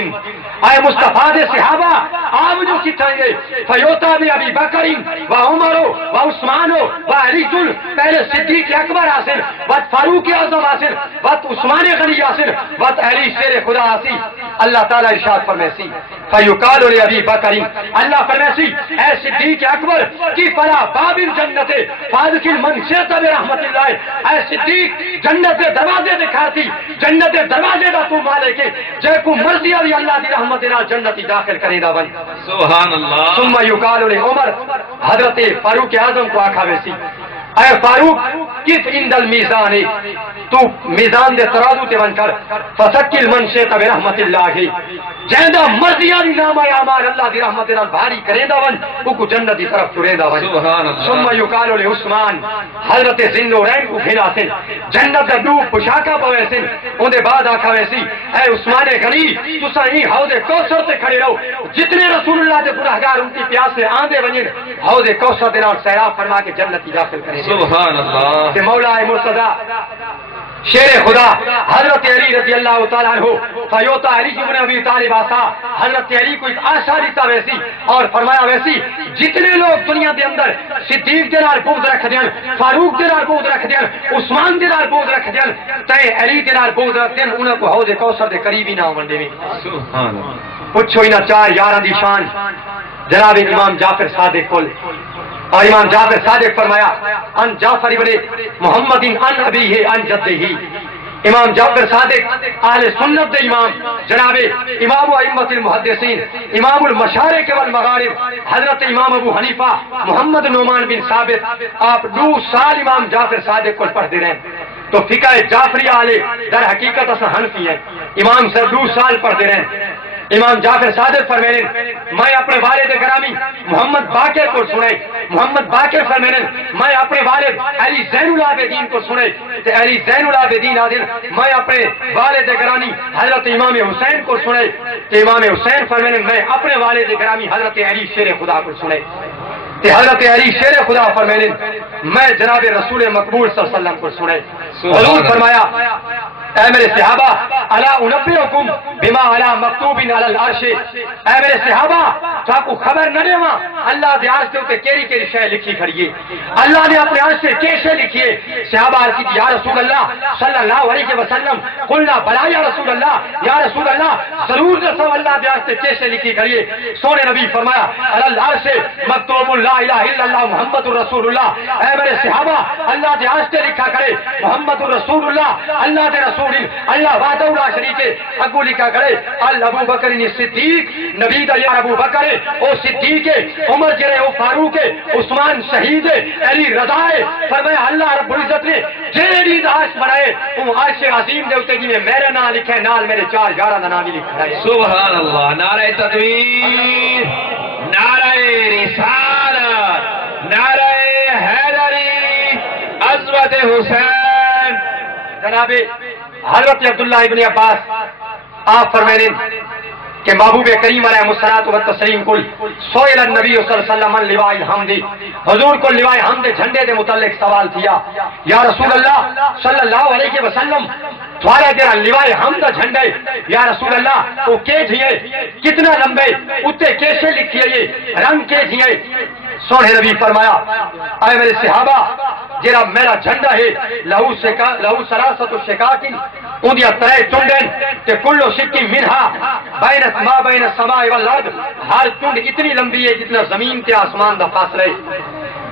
اے مصطفیٰ دے صحابہ آپ جو کتائیں گے فیوتا بھی ابی بکر و عمر و عثمان و علی جل پہلے صدیق اکبر حاصل وقت فاروق اعظم حاصل وقت عثمان غنی حاصل وقت علی شیر خدا حاصل اللہ تعالیٰ ارشاد فرمیسی فیقال ابی بکر اللہ فرمیسی اے صدیق اکبر کی فلا باب الجنت فادخل من شئت برحمت اللہ اے صدیق جنت دروازے دکھاتی جنت دروازے دا تو مالک جے کو مرضی علی اللہ دی رحمت نال جنتی داخل کرے دا بن سبحان اللہ. ثم یقال لعمر حضرت فاروق اعظم کو آکھا ویسی اے فاروق کس عند المیزان تو میزان دے ترازو تے بن کر فسکل من شئت برحمت اللہ جیندا مرضی علی نام اعمال اللہ دی رحمت نال بھاری کرے دا بن او کو جنت دی طرف ترے دا بن سبحان اللہ. ثم یقال لعثمان حضرت ذوالنورین کو گھنا سے جنت دا دو پوشاکا پوے سے اون دے بعد آکھا ویسی اے عثمان غنی تساں ہی حوض کوثر تے کھڑے رہو جتنے رسول اللہ دے گنہگار ان کی پیاس سے آندے ونجن حوض کوثر دے نال سیراب فرما کے جنت داخل کرے سبحان اللہ. کہ مولا مرتضی شیر خدا حضرت علی رضی اللہ تعالیٰ عنہ فیوتا علی بن ابی طالب آسا حضرت علی کو ایک آشا دیتا ویسی اور فرمایا ویسی جتنے لوگ دنیا دے اندر صدیق دے نال بغض رکھ دیاں فاروق دے نال بغض رکھ دیاں عثمان دے نال بغض رکھ دیاں تے علی دے نال بغض رکھ دیاں انہاں کو حوض کوثر دے قریب ہی نہ ونڈے وی سبحان اللہ. پوچھو انہاں چار یاراں دی شان جناب امام جعفر صادق کول اور امام جعفر صادق فرمایا ان جعفر ابن محمد ان ابیہ ان جدہ امام جعفر صادق اہل سنت دے امام جناب امام ائمۃ المحدثین امام المشارق والمغارب حضرت امام ابو حنیفہ محمد نعمان بن ثابت آپ 2 سال امام جعفر صادق کو پڑھتے رہے تو فقہ جعفریہ والے در حقیقت اصل حنفی ہیں امام سے 2 سال پڑھتے رہے امام جعفر صادق فرمائیں میں اپنے والد گرامی محمد باقر کو سنے محمد باقر فرمائیں میں اپنے والد علی زین العابدین کو سنے کہ علی زین العابدین آدن میں اپنے والد گرامی حضرت امام حسین کو سنے کہ امام حسین فرمائیں میں اپنے والد گرامی حضرت علی شیر خدا کو سنے کہ حضرت علی شیر خدا فرمائیں میں جناب رسول مقبول صلی اللہ علیہ وسلم کو سنے حضور فرمایا اے میرے صحابہ الا انبئکم بما علی مکتوب علی العرش اے میرے صحابہ تو آپ کو خبر نہ دیواں اللہ دے عرش تے کیڑی کیڑی شے لکھی کھڑی ہے اللہ نے اپنے عرش سے کی شے لکھی ہے صحابہ عرض کی یا رسول اللہ صلی اللہ علیہ وسلم قلنا بلا یا رسول اللہ ضرور رسول اللہ دے عرش سے کی شے لکھی کھڑی ہے سونے نبی فرمایا علی العرش مکتوب لا الہ الا اللہ محمد رسول اللہ اے میرے صحابہ اللہ دے عرش سے لکھا کرے محمد رسول اللہ اللہ دے اللہ وحدہ لا شریک ہے اگو لکھا کرے ابو بکر صدیق نبی دا یا ابو بکر او صدیق ہے عمر جرے او فاروق ہے عثمان شہید ہے علی رضا ہے فرمایا اللہ رب العزت نے جیڑی عرش بنائے وہ عرش عظیم دے اوتے جے میرے نام لکھے نال میرے 4 یاراں دا نام بھی لکھا ہے سبحان اللہ. نعرہ تکبیر نعرہ رسالت نعرہ حیدری عظمت حسین. جناب حضرت عبداللہ ابن عباس آپ فرمائیں کہ محبوب کریم علیہ الصلوۃ والتسلیم کل سئل النبی صلی اللہ علیہ وسلم عن لواء الحمد حضور کو لواء حمد جھنڈے کے متعلق سوال کیا یا رسول اللہ صلی اللہ علیہ وسلم تھوڑے دیر لواء حمد جھنڈے یا رسول اللہ وہ کے جھیے کتنا لمبے اتے کیسے لکھیے یہ رنگ کے جھیے سونے نبی فرمایا اے میرے صحابہ جرا میرا جھنڈا ہے لہو سراست الشکاک اندیا ترے چنڈن کہ کلو شکی منہا بین ما بین السماء والارض ہر چنڈ اتنی لمبی ہے جتنا زمین کے آسمان دا فاصلہ ہے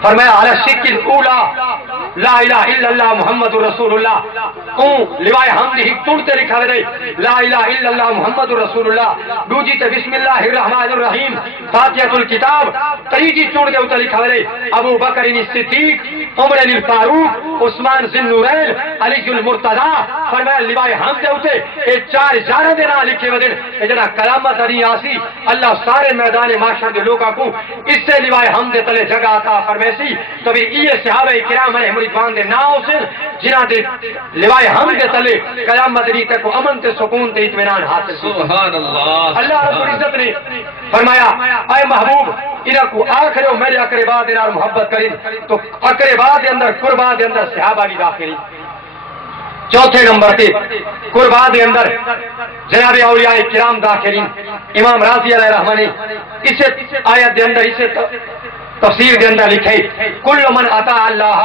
فرمایا علی الشک الاولی لا الہ الا اللہ محمد رسول اللہ اون لوائے حمد ہی ٹوٹتے لکھا دے لا الہ الا اللہ محمد رسول اللہ دوجی تے بسم اللہ الرحمن الرحیم فاتحۃ الکتاب تریجی ٹوٹ دے اوتے لکھا دے ابو بکر صدیق عمر الفاروق عثمان ذی النورین علی المرتضی فرمایا لوائے حمد دے اوتے اے چار جانے دے نام لکھے ودن اے جڑا کرامت علی آسی اللہ سارے میدان معاشر دے لوگاں کو اس سے لوائے حمد دے تلے جگہ عطا فرمیسی تو بھی یہ صحابہ کرام علیہ رضوان دے نام سے جنہاں دے لوائے حمد دے تلے قیامت دی تک امن تے سکون تے اطمینان حاصل سبحان اللہ اللہ رب العزت نے فرمایا اے محبوب انہاں کو آخرو میرے اقربا دے نال محبت کریں تو اقربا دے اندر قربا دے اندر صحابہ بھی داخل چوتھے نمبر تے قربا دے اندر جناب اولیاء کرام داخلین امام راضی علیہ رحمہ نے اسے آیت دے اندر اسے تفسیر دے اندر لکھے کل من اطاع اللہ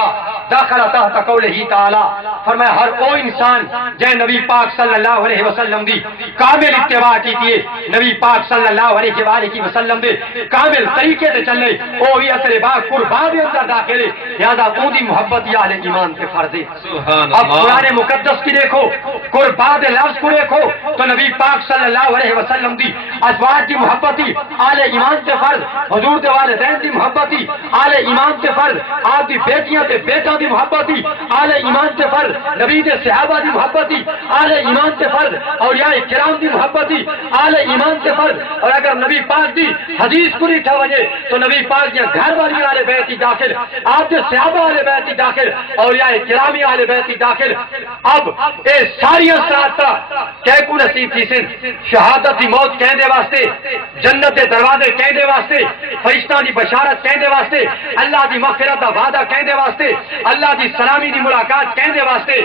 داخل تحت قولہ تعالی فرمایا ہر وہ انسان جے نبی پاک صلی اللہ علیہ وسلم دی کامل اتباع کیتی نبی پاک صلی اللہ علیہ وآلہ وسلم دے کامل طریقے تے چلے او ہی اثر با قربا دے اندر داخل لہذا اون دی محبت یا اہل ایمان تے فرض ہے سبحان اب اللہ قرآن مقدس کی دیکھو قربا دے لفظ کو دیکھو تو نبی پاک صلی اللہ علیہ وسلم دی ازواج دی محبت اہل ایمان تے فرض حضور دے والدین دی محبت آل ایمان تے فرض آپ دی بیٹیاں تے بیٹا دی محبت آل ایمان تے فرض نبی دے صحابہ دی محبت آل ایمان تے فرض اولیاء کرام دی محبت آل ایمان تے فرض اور اگر نبی پاک دی حدیث کو لکھا وجے تو نبی پاک دی گھر والی آل بیت داخل آپ دے صحابہ آل بیت داخل اولیاء کرامی آل بیت داخل اب اے ساری اثرات کہ کو نصیب تھی سن شہادت دی موت کہندے واسطے جنت دے دروازے کہندے واسطے فرشتاں دی بشارت کہندے واسطے اللہ دی مغفرت دا وعدہ کہندے واسطے اللہ دی سلامی دی ملاقات کہندے واسطے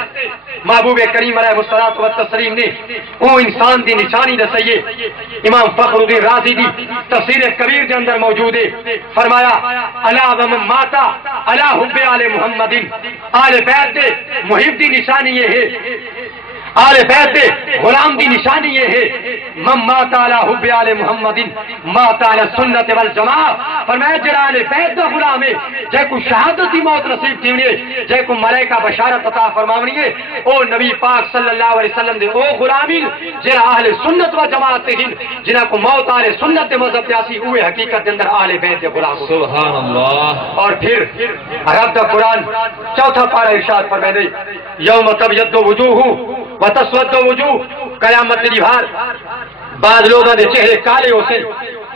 محبوب کریم علیہ الصلوۃ والتسلیم نے او انسان دی نشانی دسئیے امام فخر الدین رازی دی تفسیر کبیر دے اندر موجود ہے فرمایا الا ومن ماتا الا حب آل محمد آل بیت دے محب دی نشانی یہ ہے آل بیت دے غلام دی نشانی یہ ہے من مات علی حب آل محمد مات علی سنت والجماع فرمایا جڑا آل بیت دا غلام ہے جے کو شہادت دی موت نصیب تھینی ہے جے کو ملائکہ بشارت عطا فرماونی ہے او نبی پاک صلی اللہ علیہ وسلم دے او غلامی جڑا اہل سنت و جماعت تے ہن جنہاں کو موت آل سنت دے مذہب تے اسی اوے حقیقت دے اندر آل بیت دے غلام سبحان اللہ اور پھر رب دا قرآن چوتھا پارہ ارشاد فرمائے دے یوم تبیض وجوہ وتسود وجوہ قیامت دی بھار بعض لوگاں دے چہرے کالے ہو سن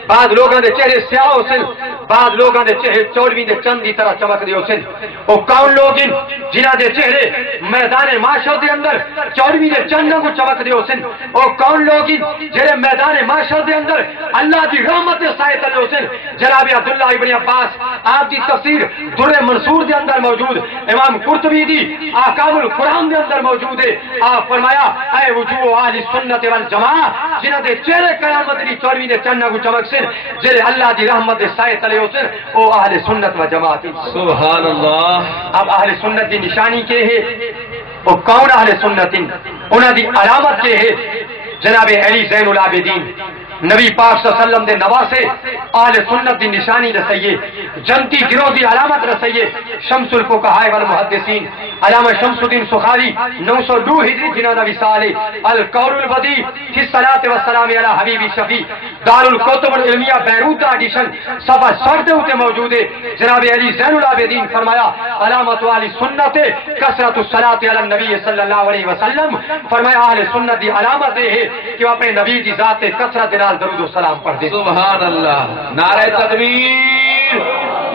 بعض لوگاں دے چہرے سیاہ ہو سن بعض لوگاں دے چہرے چوڑویں دے چند دی طرح چمک دے ہو سن او کون لوگ ان جنہاں دے چہرے میدان معاشر دے اندر چوڑویں دے چند کو چمک دے ہو سن او کون لوگ ان جڑے میدان معاشر دے اندر اللہ دی رحمت دے سائے تلے ہو سن جناب عبداللہ ابن عباس آپ دی تفسیر در منصور دے اندر موجود امام قرطبی دی احکام القرآن دے اندر موجود ہے آپ فرمایا اے وجوہ اہل سنت والجماعہ جنہاں دے چہرے قیامت دی چوڑویں دے چند کو چمک سن جڑے اللہ دی رحمت دے سائے تلے ہو سن او اہل سنت و جماعت سبحان اللہ اب اہل سنت دی نشانی کے ہے وہ کون اہل سنت انہاں دی علامت کے ہے جناب علی زین العابدین نبی پاک صلی اللہ علیہ وسلم دے نواسے اہل سنت دی نشانی رسائیے جنتی گروہ دی علامت رسائیے شمس الفقہاء والمحدثین علامہ شمس الدین سخاوی 902 ہجری جنہاں دا وصال القول البدیع فی الصلاۃ والسلام علی حبیب شفیع دار الکتب العلمیہ بیروت ایڈیشن صفحہ 60 تے موجود ہے جناب علی زین العابدین فرمایا علامت اہل سنت کثرت الصلاۃ علی النبی صلی اللہ علیہ وسلم فرمایا اہل سنت دی علامت یہ ہے کہ وہ اپنے نبی کی ذات کثرت درود و سلام پڑھ دے سبحان اللہ نعرہ تکبیر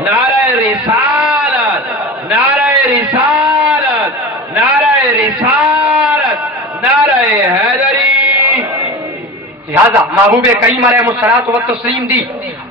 نعرہ رسالت نعرہ رسالت نعرہ رسالت نعرہ حیدری لہذا محبوب کریم علیہ الصلوۃ والتسلیم دی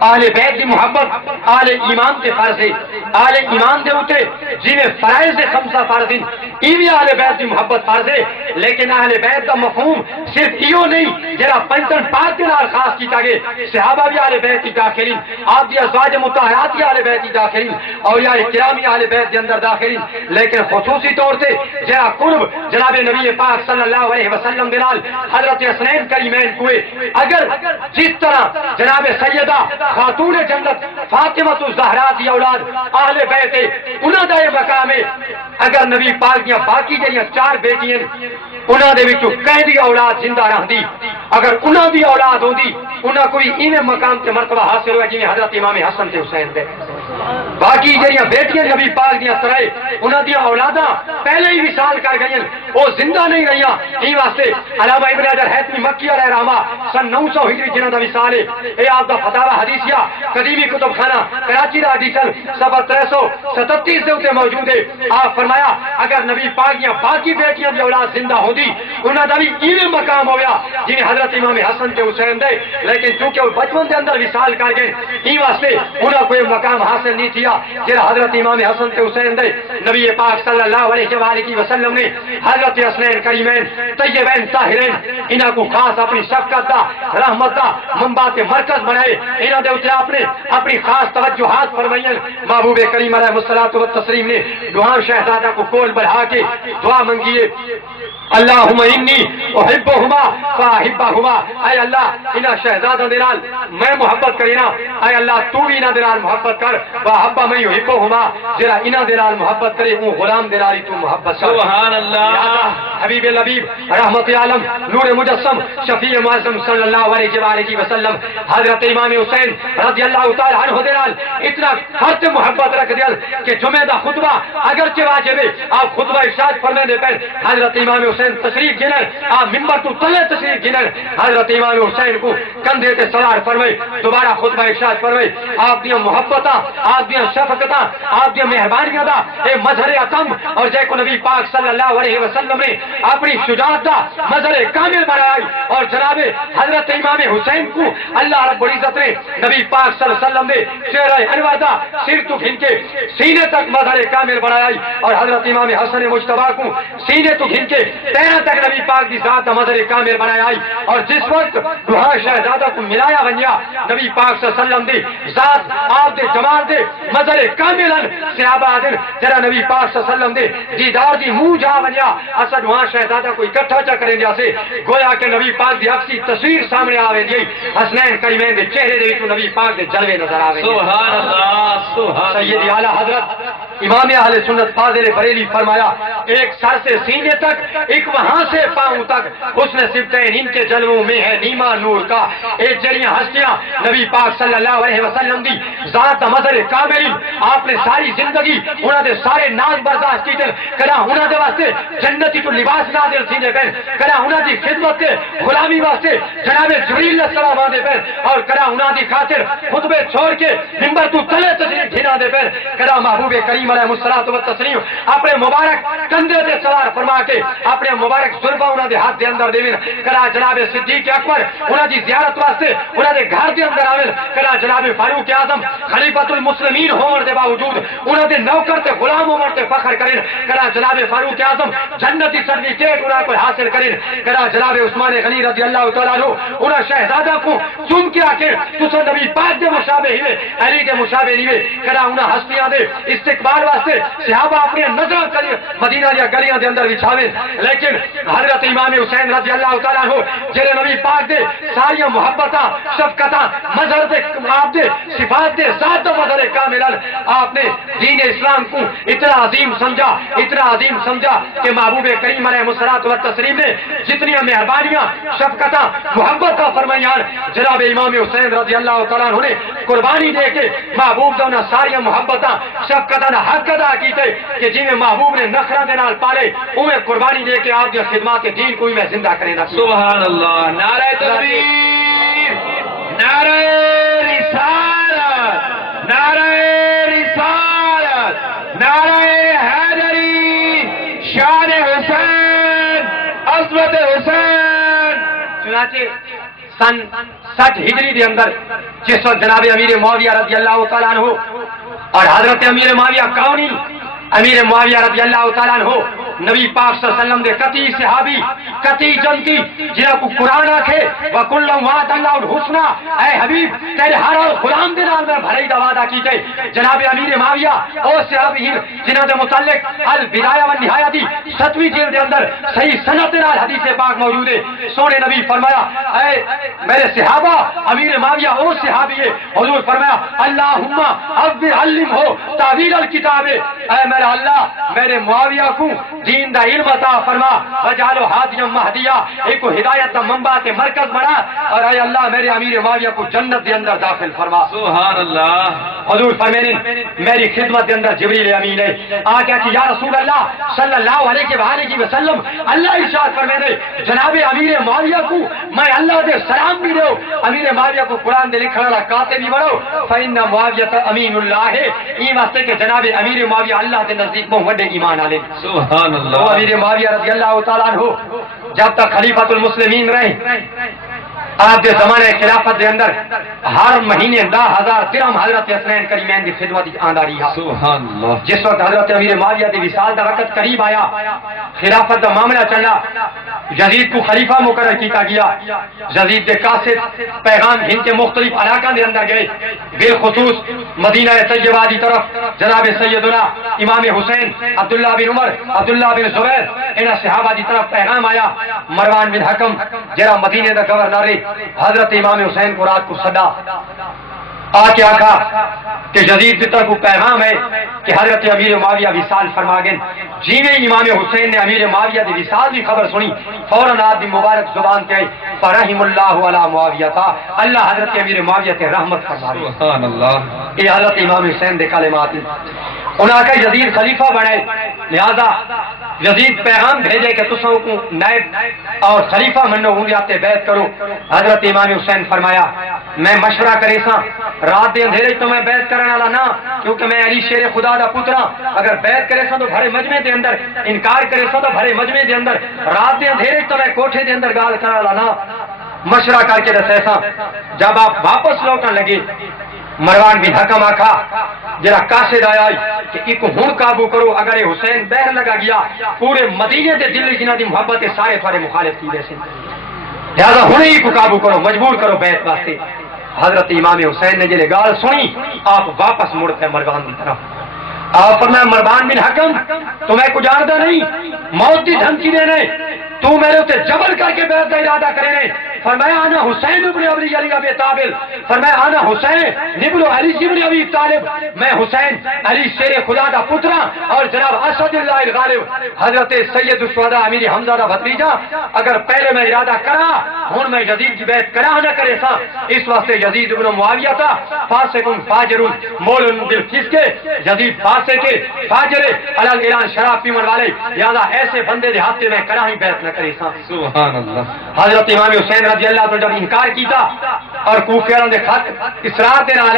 اہل بیت دی محبت اہل ایمان تے فرض ہے اہل ایمان دے اوتے جنہیں فرائض خمسہ فرض ہیں ایویں اہل بیت دی محبت فرض ہے لیکن اہل بیت دا مفہوم صرف ایو نہیں جڑا پنجتن پاک دے نال خاص کیتا گئے صحابہ بھی اہل بیت دی داخلین آپ دی ازواج مطہرات بھی اہل بیت دی داخلین اولیاء کرام اہل بیت دے اندر داخلین لیکن خصوصی طور سے جڑا قرب جناب نبی پاک صلی اللہ علیہ وسلم دے نال حضرت حسنین کریمین کوئے اگر جس طرح جناب سیدہ خاتون جنت فاطمہ الزہرا دی اولاد اہل بیت انہاں دا یہ مقام ہے اگر نبی پاک دیاں باقی جڑیاں 4 بیٹیاں انہاں دے وچوں کہیں دی اولاد زندہ رہندی اگر انہاں دی اولاد ہوندی انہاں کوئی ایویں مقام تے مرتبہ حاصل ہویا جویں حضرت امام حسن تے حسین دے باقی جڑیاں بیٹیاں نبی پاک دیاں سرائے انہاں دیاں اولاداں پہلے ہی وصال کر گئیں او زندہ نہیں رہیاں ای واسطے علامہ ابن حجر حیثمی مکی علیہ رحمہ سن 900 ہجری جنہاں دا وصال ہے اے آپ دا فتاوی حدیثیہ قدیمی کتب خانہ کراچی دا حدیثل صفحہ 337 دے اوتے موجود ہے آپ فرمایا اگر نبی پاک دیاں باقی بیٹیاں دی اولاد زندہ ہوندی انہاں دا بھی ایویں مقام ہویا جویں حضرت امام حسن تے حسین دے لیکن چونکہ وہ بچپن دے اندر وصال کر گئے ای واسطے انہاں کوئی مقام حاصل نہیں کیا جڑا حضرت امام حسن تے حسین دے نبی پاک صلی اللہ علیہ وآلہ وسلم نے حضرت حسنین کریمین طیبین طاہرین انہاں کو خاص اپنی شفقت دا رحمت دا منبع تے مرکز بنائے انہاں دے اوتے آپ نے اپنی خاص توجہات فرمائیں محبوب کریم علیہ الصلوۃ والتسلیم نے دعا شہزادہ کو کول بڑھا کے دعا منگیے اللہم انی احبہما فاحبہما اے اللہ انہاں شہزادہ دے نال میں محبت کرینا اے اللہ تو بھی انہاں دے نال محبت کر واحب من یحبہما جڑا انہاں دے نال محبت کرے وہ غلام دے نال تو محبت کر سبحان اللہ حبیب لبیب رحمت عالم نور مجسم شفیع معظم صلی اللہ علیہ وآلہ وسلم حضرت امام حسین رضی اللہ تعالی عنہ دے نال اتنا خط محبت رکھ دیا کہ جمعہ دا خطبہ اگرچہ واجب ہے آپ خطبہ ارشاد فرمائیں دے پہل حضرت امام حسین تشریف گنر آپ ممبر تو تلے تشریف گنر حضرت امام حسین کو کندھے تے سوار فرمائے دوبارہ خطبہ ارشاد فرمائے آپ دیاں محبتاں آپ دیاں شفقتاں آپ دیاں مہربانیاں دا اے مظہر عتم اور جے کو نبی پاک صلی اللہ علیہ وسلم نے اپنی شجاعت دا مظہر کامل بنایا اور جناب حضرت امام حسین کو اللہ رب العزت نے نبی پاک صلی اللہ علیہ وسلم نے چہرہ انور دا سر تو گھن کے سینے تک مظہر کامل بنایا اور حضرت امام حسن مجتبی کو سینے تو گھن کے پیروں تک نبی پاک دی ذات دا مظہر کامل بنایا اور جس وقت دعا شہزادہ کو ملایا بنیا نبی پاک صلی اللہ علیہ وسلم دی ذات آپ دے جمال دے مظہر کامل صحابہ آدن جرا نبی پاک صلی اللہ علیہ وسلم دے دیدار دی منہ جا بنیا اصل دعا شہزادہ کو اکٹھا چا کریں دیا سے گویا کہ نبی پاک دی اکسی تصویر سامنے آوے دی حسنین کریمین دے چہرے دے تو نبی پاک دے جلوے نظر آوے سبحان اللہ سبحان سید اعلی حضرت امام اہل سنت فاضل بریلی فرمایا ایک سر سے سینے تک ایک وہاں سے پاؤں تک حسن صفتین ان کے جلووں میں ہے نیما نور کا ایک جڑیاں ہستیاں نبی پاک صلی اللہ علیہ وسلم دی ذات مظہر کامل آپ نے ساری زندگی انہاں دے سارے ناز برداشت کیتے کلا انہاں دے واسطے جنتی تو لباس نازل تھی دے پہن کلا انہاں دی خدمت تے غلامی واسطے جناب جبریل علیہ السلام آدے پہن اور کلا انہاں دی خاطر خطبے چھوڑ کے منبر تو تلے تشریف گھنا دے پہن کلا محبوب کریم علیہ الصلوۃ والتسلیم اپنے مبارک کندھے تے سوار فرما کے اپنے مبارک زلفاں انہاں دے ہاتھ دے اندر دیوین کلا جناب صدیق اکبر انہاں دی زیارت واسطے انہاں دے گھر دے اندر آویں کلا جناب فاروق اعظم خلیفۃ المسلمین ہون دے باوجود انہاں دے نوکر تے غلام ہون تے فخر کریں کلا جناب فاروق اعظم جنتی سرٹیفکیٹ انہاں کو حاصل کریں کلا جناب عثمان غنی رضی اللہ تعالی عنہ انہاں شہزادہ کو چن کے آکے تساں نبی پاک دے مشابہ ہوئے علی دے مشابہ نہیں ہوئے کلا انہاں ہستیاں دے استقبال واسطے صحابہ اپنی نظراں کر مدینہ دی گلیاں دے اندر بچھاویں لیکن حضرت امام حسین رضی اللہ تعالی عنہ جڑے نبی پاک دے ساری محبتاں شفقتاں مظہر دے آپ دے صفات دے ذات مظہر کامل آپ نے دین اسلام کو اتنا عظیم سمجھا کہ محبوب کریم علیہ الصلوۃ والتسلیم نے جتنی مہربانیاں شفقتاں محبتاں فرمائیاں جناب امام حسین رضی اللہ تعالیٰ عنہ نے قربانی دے کے محبوب دا ساری محبتاں شفقتاں دا حق ادا کیتے کہ جی میں محبوب نے نخرہ دے نال پالے اوے قربانی دے کے آپ دی خدمات دین کو میں زندہ کرے نا سبحان اللہ نعرہ تکبیر نعرہ رسالت نعرہ رسالت نعرہ حیدری شان حسین عظمت حسین چنانچہ سن 60 ہجری دے اندر جس وقت جناب امیر معاویہ رضی اللہ تعالیٰ عنہ اور حضرت امیر معاویہ کونی امیر معاویہ رضی اللہ تعالیٰ عنہ نبی پاک صلی اللہ علیہ وسلم دے کتی صحابی کتی جنتی جنہاں کو قرآن آکھے وَكُلًّا وَعَدَ اللَّهُ الْحُسْنَى اے حبیب تیرے ہر غلام دے نال میں بھلائی دا وعدہ کیتے جناب امیر معاویہ او صحابی جنہاں دے متعلق البدایہ والنہایہ دی 7ویں جلد دے اندر صحیح سند دے نال حدیث پاک موجود ہے سونے نبی فرمایا اے میرے صحابہ امیر معاویہ او صحابی ہے حضور فرمایا اللہم اب علم ہو تعویل الکتاب اے میرا اللہ میرے معاویہ کو دین دا علم عطا فرما وجعلو ہادیا مہدیا ایک کو ہدایت دا منبع تے مرکز بنا اور اے اللہ میرے امیر معاویہ کو جنت دے اندر داخل فرما سبحان اللہ حضور فرمینے میری خدمت دے اندر جبریل امین ہے آگیا کہ یا رسول اللہ صلی اللہ علیہ وآلہ وسلم اللہ ارشاد فرمینے جناب امیر معاویہ کو میں اللہ دے سلام بھی دو امیر معاویہ کو قرآن دے لکھنے والا کاتب بھی بڑھو فإن معاویہ امین اللہ ہے یہ واسطے کہ جناب امیر معاویہ اللہ دے نزدیک میں وڈے ایمان آلے سبحان اللہ وہ امیر معاویہ رضی اللہ تعالیٰ عنہ جب تک خلیفۃ المسلمین رہے آپ دے زمانے خلافت دے اندر ہر مہینے 10,000 درہم حضرت حسنین کریمین دی خدمت آندا رہی ہے سبحان اللہ جس وقت حضرت امیر معاویہ دی وصال دا وقت قریب آیا خلافت دا معاملہ چلا یزید کو خلیفہ مقرر کیتا گیا یزید دے قاصد پیغام ہند کے مختلف علاقوں دے اندر گئے بالخصوص مدینہ طیبہ دی طرف جناب سیدنا امام حسین عبداللہ بن عمر عبداللہ بن زبیر انہاں صحابہ دی طرف پیغام آیا مروان بن حکم جرا مدینے دا گورنر حضرت امام حسین کو رات کو صدا آ کے آکھا کہ یزید کی طرف پیغام ہے کہ حضرت امیر معاویہ وصال فرما گئے جیویں امام حسین نے امیر معاویہ دی وصال کی خبر سنی فوراً آپ دی مبارک زبان کے فرحم اللہ علی معاویہ تھا اللہ حضرت امیر معاویہ تے رحمت فرمائے سبحان اللہ یہ حضرت امام حسین دے کلمات انہاں کا یزید خلیفہ بنے لہذا یزید پیغام بھیجے کہ تسوں کو نائب اور خلیفہ منو ہوں آتے بیعت کرو حضرت امام حسین فرمایا میں مشورہ کرے سا رات دے اندھیرے تو میں بیعت کرنے والا نہ کیونکہ میں علی شیر خدا دا پترا اگر بیعت کرے سا تو بھرے مجمع دے اندر انکار کرے سا تو بھرے مجمع دے اندر رات دے اندھیرے تو میں کوٹھے دے اندر گال کرنے والا نہ مشورہ کر کے دسے سا جب آپ واپس لوٹنے لگے مروان بن حکم آکھا جرا قاصد آیا کہ ایک ہون قابو کرو اگر حسین بہر لگا گیا پورے مدینے دے دل جنہ دی محبت سارے تھوڑے مخالف کی ویسے لہذا ہونے ہی کو قابو کرو مجبور کرو بیعت واسطے حضرت امام حسین نے جلے گال سنی آپ واپس مڑتے مروان کی طرف آپ فرمایا مروان بن حکم تمہیں کو جانتا نہیں موت دی دھمکی دینے تو میرے تے جبر کر کے بیعت کا ارادہ کرے فرمایا انا حسین ابن علی ابی طالب فرمایا انا حسین ابن علی ابن ابی طالب میں حسین علی شیر خدا دا پترا اور جناب اسد اللہ الغالب حضرت سید الشہداء امیر حمزہ دا بھتیجا اگر پہلے میں ارادہ کرا ہن میں یزید کی بیعت کرا نہ کرے سا اس واسطے یزید ابن معاویہ تھا فاسق فاجر مولن بالفسق یزید فاسق فاجر علی الاعلان شراب پیمن والے لہذا ایسے بندے دے ہاتھ میں کرا ہی بیعت نہ کرے سا سبحان اللہ حضرت امام حسین رضی اللہ عنہ جب انکار کیتا اور کوفے والوں نے خط اصرار دے نال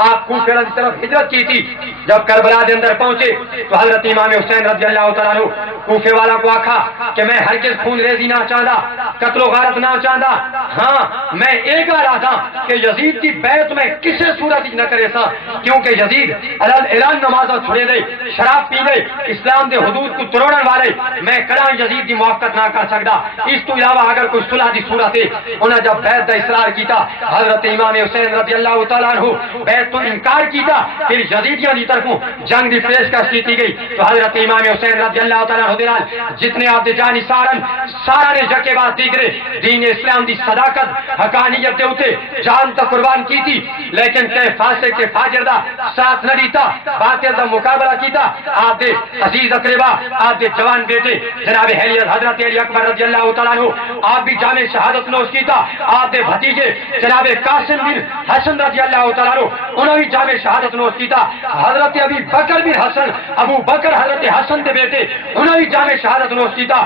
آپ کوفے والوں کی طرف ہجرت کی تھی جب کربلا دے اندر پہنچے تو حضرت امام حسین رضی اللہ تعالیٰ عنہ کوفے والا کو آکھا کہ میں ہرگز خون ریزی نہ چاہتا قتل و غارت نہ چاہتا ہاں میں ایک رہا تھا کہ یزید کی بیعت میں کسی صورت ہی نہ کرے سا کیونکہ یزید اعلان نماز چھوڑے دے شراب پی دے اسلام دے حدود کو توڑنے والے میں کرا یزید کی موافقت نہ کر سکتا اس تو علاوہ اگر کوئی صلح دی صورت ہے انہیں جب بیعت دا اصرار کیتا حضرت امام حسین رضی اللہ تعالیٰ عنہ بیعت تو انکار کیتا پھر یزیدیاں دی طرفوں جنگ دی پیشکش کی گئی تو حضرت امام حسین رضی اللہ تعالیٰ عنہ دلال جتنے آپ دے جانی سارا نے جکے بعد دیگرے دین اسلام دی صداقت حقانیت دے ہوتے جان تا قربان کی تھی لیکن کہ فاسق کے فاجر دا ساتھ نہ دیتا باطل دا مقابلہ کیتا آپ دے عزیز اقربا آپ دے جوان بیٹے جناب حیلیت حضرت علی اکبر رضی اللہ تعالیٰ عنہ آپ بھی جامع شہادت نوش کیتا آپ دے بھتیجے جناب قاسم بن حسن رضی اللہ تعالیٰ عنہ انہوں بھی جامع شہادت نوش کیتا حضرت ابی بکر بن حسن ابو بکر حضرت حسن دے بیٹے انہوں بھی جامع شہادت نوش کیتا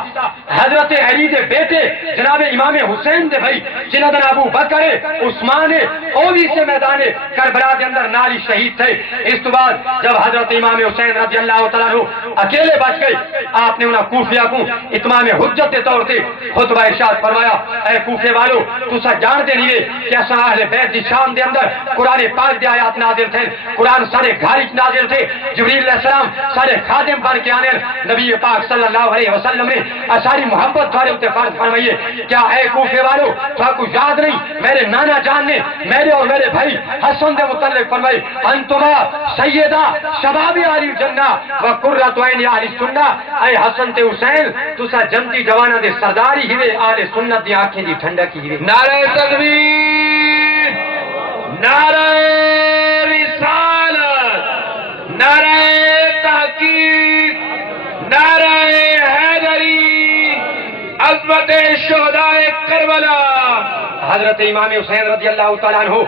حضرت علی دے بیٹے جناب امام حسین دے بھائی جنہ دن ابو بکر عثمان او بھی سے میدان کربلا دے اندر نالی شہید تھے اس تو بعد جب حضرت امام حسین رضی اللہ تعالیٰ عنہ اکیلے بچ گئے آپ نے انہیں کوفیہ کو اتمام حجت کے طور سے خطبہ ارشاد فرمایا اے کوفے والو تسا جان دے نہیں کہ اساں اہل بیت دی شان دے اندر قرآن پاک دی آیات نازل تھے، قرآن سارے گھر وچ نازل تھے، جبریل علیہ السلام سارے خادم بن کے آنے، نبی پاک صلی اللہ علیہ وسلم نے ساری محبت تھارے اتنے فرض فرمائیے. کیا اے کوفے والو تو کو یاد نہیں میرے نانا جان نے میرے اور میرے بھائی حسن دے متعلق فرمائی انتما سیدہ شباب اہل جنہ و قرۃ عین اہل سنہ، اے حسن تے حسین تسا جنتی جواناں دے سردار ہی ہوئے، اہل سنت دی آنکھیں دی ٹھنڈک ہی ہوئے. نعرہ تکبیر، نعرہ رسالت، نعرہ تحقیق، نعرہ حیدری، عظمت شہداء کربلا. حضرت امام حسین رضی اللہ تعالیٰ عنہ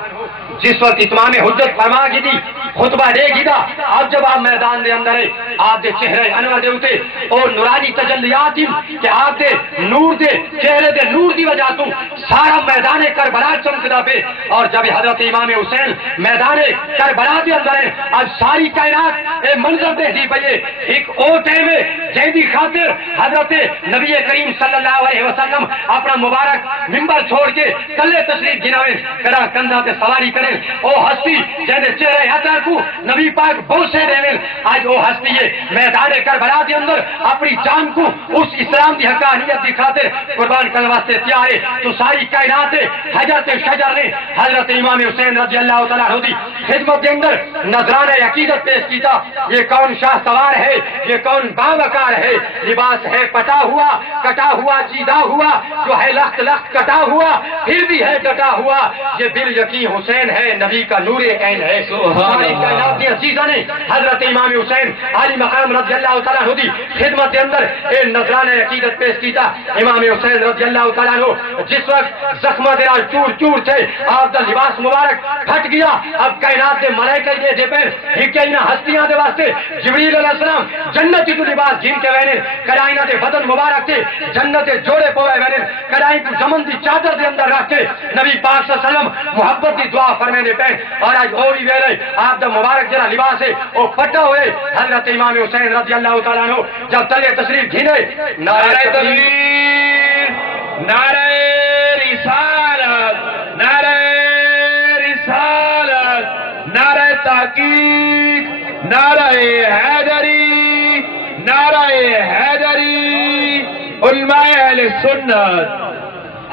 جس وقت اتمام حجت فرما گی تھی، خطبہ دے گی تھا، اب جب آپ میدان دے اندر ہے آپ دے چہرے انور دے ہوتے اور نورانی تجلیات کہ آپ دے نور دے چہرے دے نور دی وجہ تو سارا میدان کربلا چمکدا پہ. اور جب حضرت امام حسین میدان کربلا دے اندر ہے اب ساری کائنات اے منظر دے دی پئی ایک او ٹائم ہے جہدی خاطر حضرت نبی کریم صلی اللہ علیہ وسلم اپنا مبارک منبر چھوڑ کے کلے تشریف گناویں کرا کندھا تے سواری کریں. او ہستی جہدے چہرے عطا کو نبی پاک بوسے دے، آج وہ ہستی ہے میدان کربلا دے اندر اپنی جان کو اس اسلام دی حقانیت دی خاطر قربان کرنے واسطے تیار ہے. تو ساری کائنات حضرت شجر نے حضرت امام حسین رضی اللہ تعالیٰ عنہ دی خدمت کے اندر نذرانہ عقیدت پیش کیتا. یہ کون شاہ سوار ہے، یہ کون باوقار ہے، لباس ہے پٹا ہوا کٹا ہوا چیدہ ہوا، جو ہے لخت لخت کٹا ہوا پھر بھی ہے ڈٹا ہوا، یہ بال یقین حسین ہے نبی کا نور عین ہے. ساری کائنات دی عزیزاں نے حضرت امام حسین علی مقام رضی اللہ تعالیٰ عنہ دی خدمت کے اندر اے نذرانہ عقیدت پیش کیتا. امام حسین رضی اللہ تعالیٰ عنہ جس وقت زخمہ دے نال چور چور تھے، آپ دا لباس مبارک پھٹ گیا. اب کائنات دے ملائکہ دے پہ ہکے انہاں ہستیاں دے واسطے جبریل علیہ السلام جنت تو لباس گھن کے وینے کڑائیاں دے بدن مبارک تے جنت جوڑے پوے وینے کڑائی کو زمن دی چادر دے اندر رکھ کے نبی پاک صلی اللہ علیہ وسلم محبت دی دعا فرمانے پہ. اور آج اوری ویلے آپ دا مبارک جڑا لباس ہے وہ پھٹا ہوئے. حضرت امام حسین رضی اللہ تعالیٰ عنہ جب تلے تشریف گھنے نعرہ تکبیر، نعرہ رسالت، نعرہ رسالت، نعرہ تحقیق، نعرہ حیدری، نعرہ حیدری، علماء اہل سنت.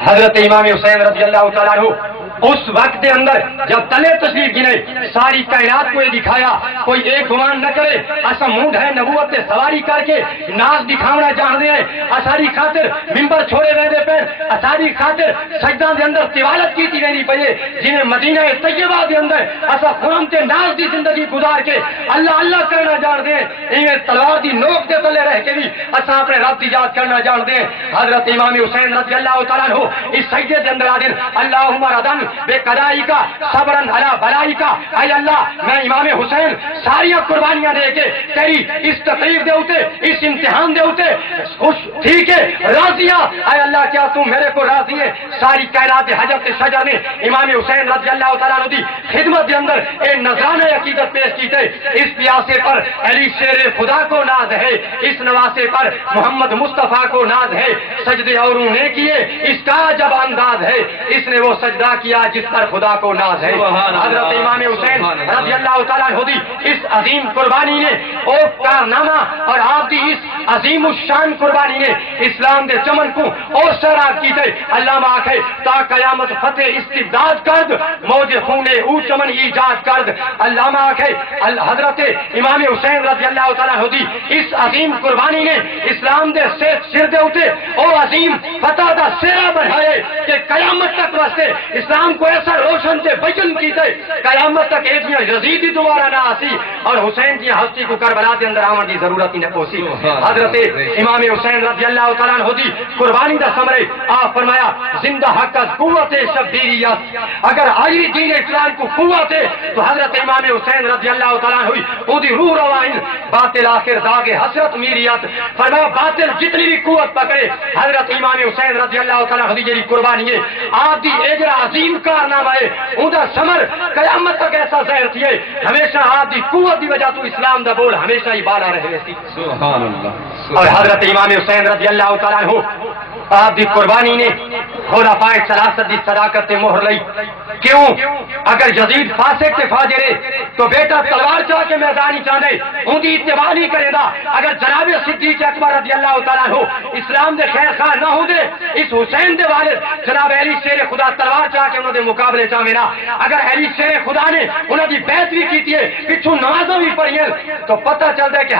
حضرت امام حسین رضی اللہ تعالیٰ عنہ اس وقت کے اندر جب تلے تشریف گنے ساری کائنات کو یہ دکھایا کوئی ایک گمان نہ کرے ایسا مونڈ ہے نبوت سے سواری کر کے ناز دکھاونا چاہتے ہیں. اساری خاطر ممبر چھوڑے ویندے پہ، اساری خاطر سجدہ دے اندر تیوالت کی تھی وینی پئے، جنہیں مدینہ طیبہ دے اندر اسا خرم تے ناز دی زندگی گزار کے اللہ اللہ کرنا جانتے ہیں. انہیں تلوار دی نوک دے تلے رہ کے بھی اسا اپنے رب دی یاد کرنا جانتے ہیں. حضرت امام حسین رضی اللہ تعالیٰ عنہ اس سجدے دے اندر آدن اللہم ردن بے قدائی کا صبرن علی بلائی کا، اے اللہ میں امام حسین ساری قربانیاں دے کے تیری اس تقریر دے ہوتے اس امتحان دے ہوتے خوش ٹھیک ہے راضیاں، اے اللہ کیا تم میرے کو راضی ہے. ساری کائنات حضرت شجر نے امام حسین رضی اللہ تعالیٰ عنہ دی خدمت کے اندر اے نذرانہ عقیدت پیش کی تھے. اس پیاسے پر علی شیر خدا کو ناز ہے، اس نواسے پر محمد مصطفیٰ کو ناز ہے. سجدے اوروں نے کیے اس کا جب انداز ہے، اس نے وہ سجدہ کیا جس پر خدا کو ناز ہے. حضرت امام حسین رضی اللہ تعالیٰ عنہ دی اس عظیم قربانی نے او کارنامہ اور آپ دی اس عظیم الشان قربانی نے اسلام دے چمن کو اور سیراب کی تھے. علامہ آکھے تا قیامت فتح استبداد کرد موج خون او چمن ایجاد کرد. علامہ آکھے حضرت امام حسین رضی اللہ تعالیٰ عنہ دی اس عظیم قربانی نے اسلام دے سر دے اٹھے او عظیم فتح دا سیرا بڑھائے کہ قیامت تک واسطے اسلام کو ایسا روشن سے بیان کی تھے قیامت تک ایتیاں یزیدی دوبارہ نہ آسی اور حسین کی ہستی کو کربلا کے اندر آمد کی ضرورت ہی نہ پہنچی. حضرت امام حسین رضی اللہ تعالیٰ عنہ دی قربانی دا سمرے آپ فرمایا زندہ حق از قوت شبیریت، اگر آئی دین اسلام کو قوت ہے تو حضرت امام حسین رضی اللہ تعالیٰ عنہ ہوئی وہ دی روح روائن باطل آخر داغ حسرت میریت. فرمایا باطل جتنی بھی قوت پکڑے حضرت امام حسین رضی اللہ تعالیٰ عنہ دی قربانی ہے آپ دی اجر عظیم کارنامہ ہے اوندا سمر قیامت تک ایسا ظاہر تھی ہے. ہمیشہ آپ دی قوت دی وجہ تو اسلام دا بول ہمیشہ ہی بالا رہے سی. سبحان اللہ. اور حضرت امام حسین رضی اللہ تعالیٰ عنہ آپ دی قربانی نے خلفائے ثلاثت دی صداقت تے مہر لئی. کیوں؟ اگر یزید فاسق تے فاجر ہے تو بیٹا تلوار چاہ کے میدان ہی چاہے ان کی اتباع نہیں کرے گا. اگر جناب صدیق اکبر رضی اللہ تعالیٰ عنہ اسلام دے خیر خواہ نہ ہوں دے اس حسین دے والد جناب علی شیر خدا تلوار چاہ کے انہوں دے مقابلے چاہے نا. اگر علی شیر خدا نے انہوں دی بیعت بھی کی ہے پچھو نمازوں بھی پڑھی ہیں تو پتہ چلتا ہے کہ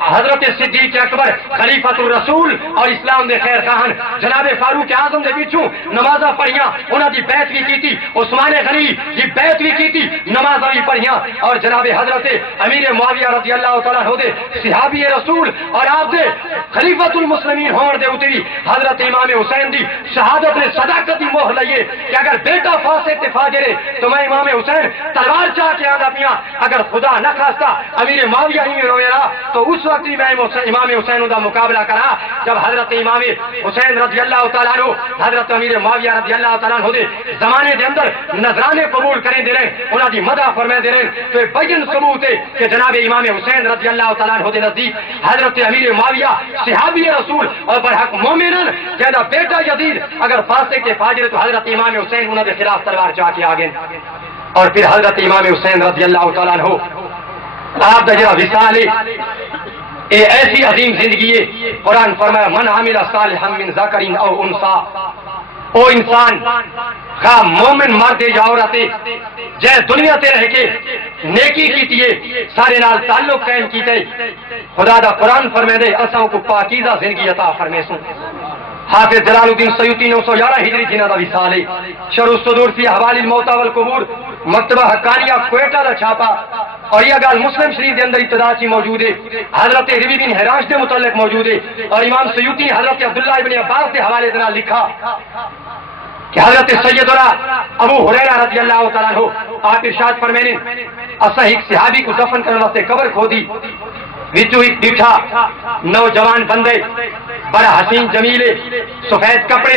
حضرت صدیق اکبر خلیفۃ الرسول اور اسلام دے خیر خواہن جناب فاروق اعظم دے پچھو نمازاں پڑھیاں انہوں دی بیعت بھی کی تھی. عثمان غنی کی بیعت بھی کی تھی نمازاں بھی پڑھیاں. اور جناب حضرت امیر معاویہ رضی اللہ تعالیٰ عنہ دے صحابی رسول اور آپ دے خلیفۃ المسلمین ہون دے اتری حضرت امام حسین دی شہادت نے صداقت دی مہر لئیے کہ اگر بیٹا فاسق تے فاجر ہے تو میں امام حسین تلوار چاہ کے آدھا پیاں. اگر خدا نہ خواستہ امیر معاویہ ہی میں رویرا تو اس وقت ہی میں امام حسین دا مقابلہ کرا جب حضرت امام حسین رضی اللہ تعالیٰ عنہ حضرت امیر معاویہ رضی اللہ تعالیٰ عنہ دے زمانے دے اندر نذرانے قبول کریں دے رہے انہاں دی مدح فرمائے دے رہے تو ایک بین ثبوت ہے کہ جناب امام حسین رضی اللہ تعالیٰ عنہ دے نزدیک حضرت امیر معاویہ صحابی رسول اور برحق مومنن کہنا بیٹا یزید اگر فاسق کے فاجر تو حضرت امام حسین انہوں نے خلاف تلوار چاہ کے آگے. اور پھر حضرت امام حسین رضی اللہ تعالیٰ عنہ آپ دا جرا وصال اے ایسی عظیم زندگی ہے. قرآن فرمایا من عمل صالحا من ذکر او انثى او انسان خواہ مومن مرد یا عورت جے دنیا تے رہ کے نیکی کیتی ہے سارے نال تعلق قائم کیتے خدا دا قرآن فرمائے دے اساں کو پاکیزہ زندگی عطا فرمائے سوں. حافظ جلال الدین سیوطی 911 ہجری جنہ دا وصال ہے. شرح الصدور فی احوال الموتى والقبور مکتبہ حقانیہ کوئٹہ دا چھاپا. اور یہ گال مسلم شریف دے اندر ابتدا چی موجود ہے. حضرت ربی بن حراش دے متعلق موجود ہے. اور امام سیوطی حضرت عبداللہ ابن عباس دے حوالے دے نال لکھا کہ حضرت سیدنا ابو ہریرہ رضی اللہ تعالیٰ عنہ آپ ارشاد فرمائے اسا ایک صحابی کو دفن کرنے واسطے قبر کھودی وچوں ایک بیٹھا نوجوان بندے بڑا حسین جمیلے سفید کپڑے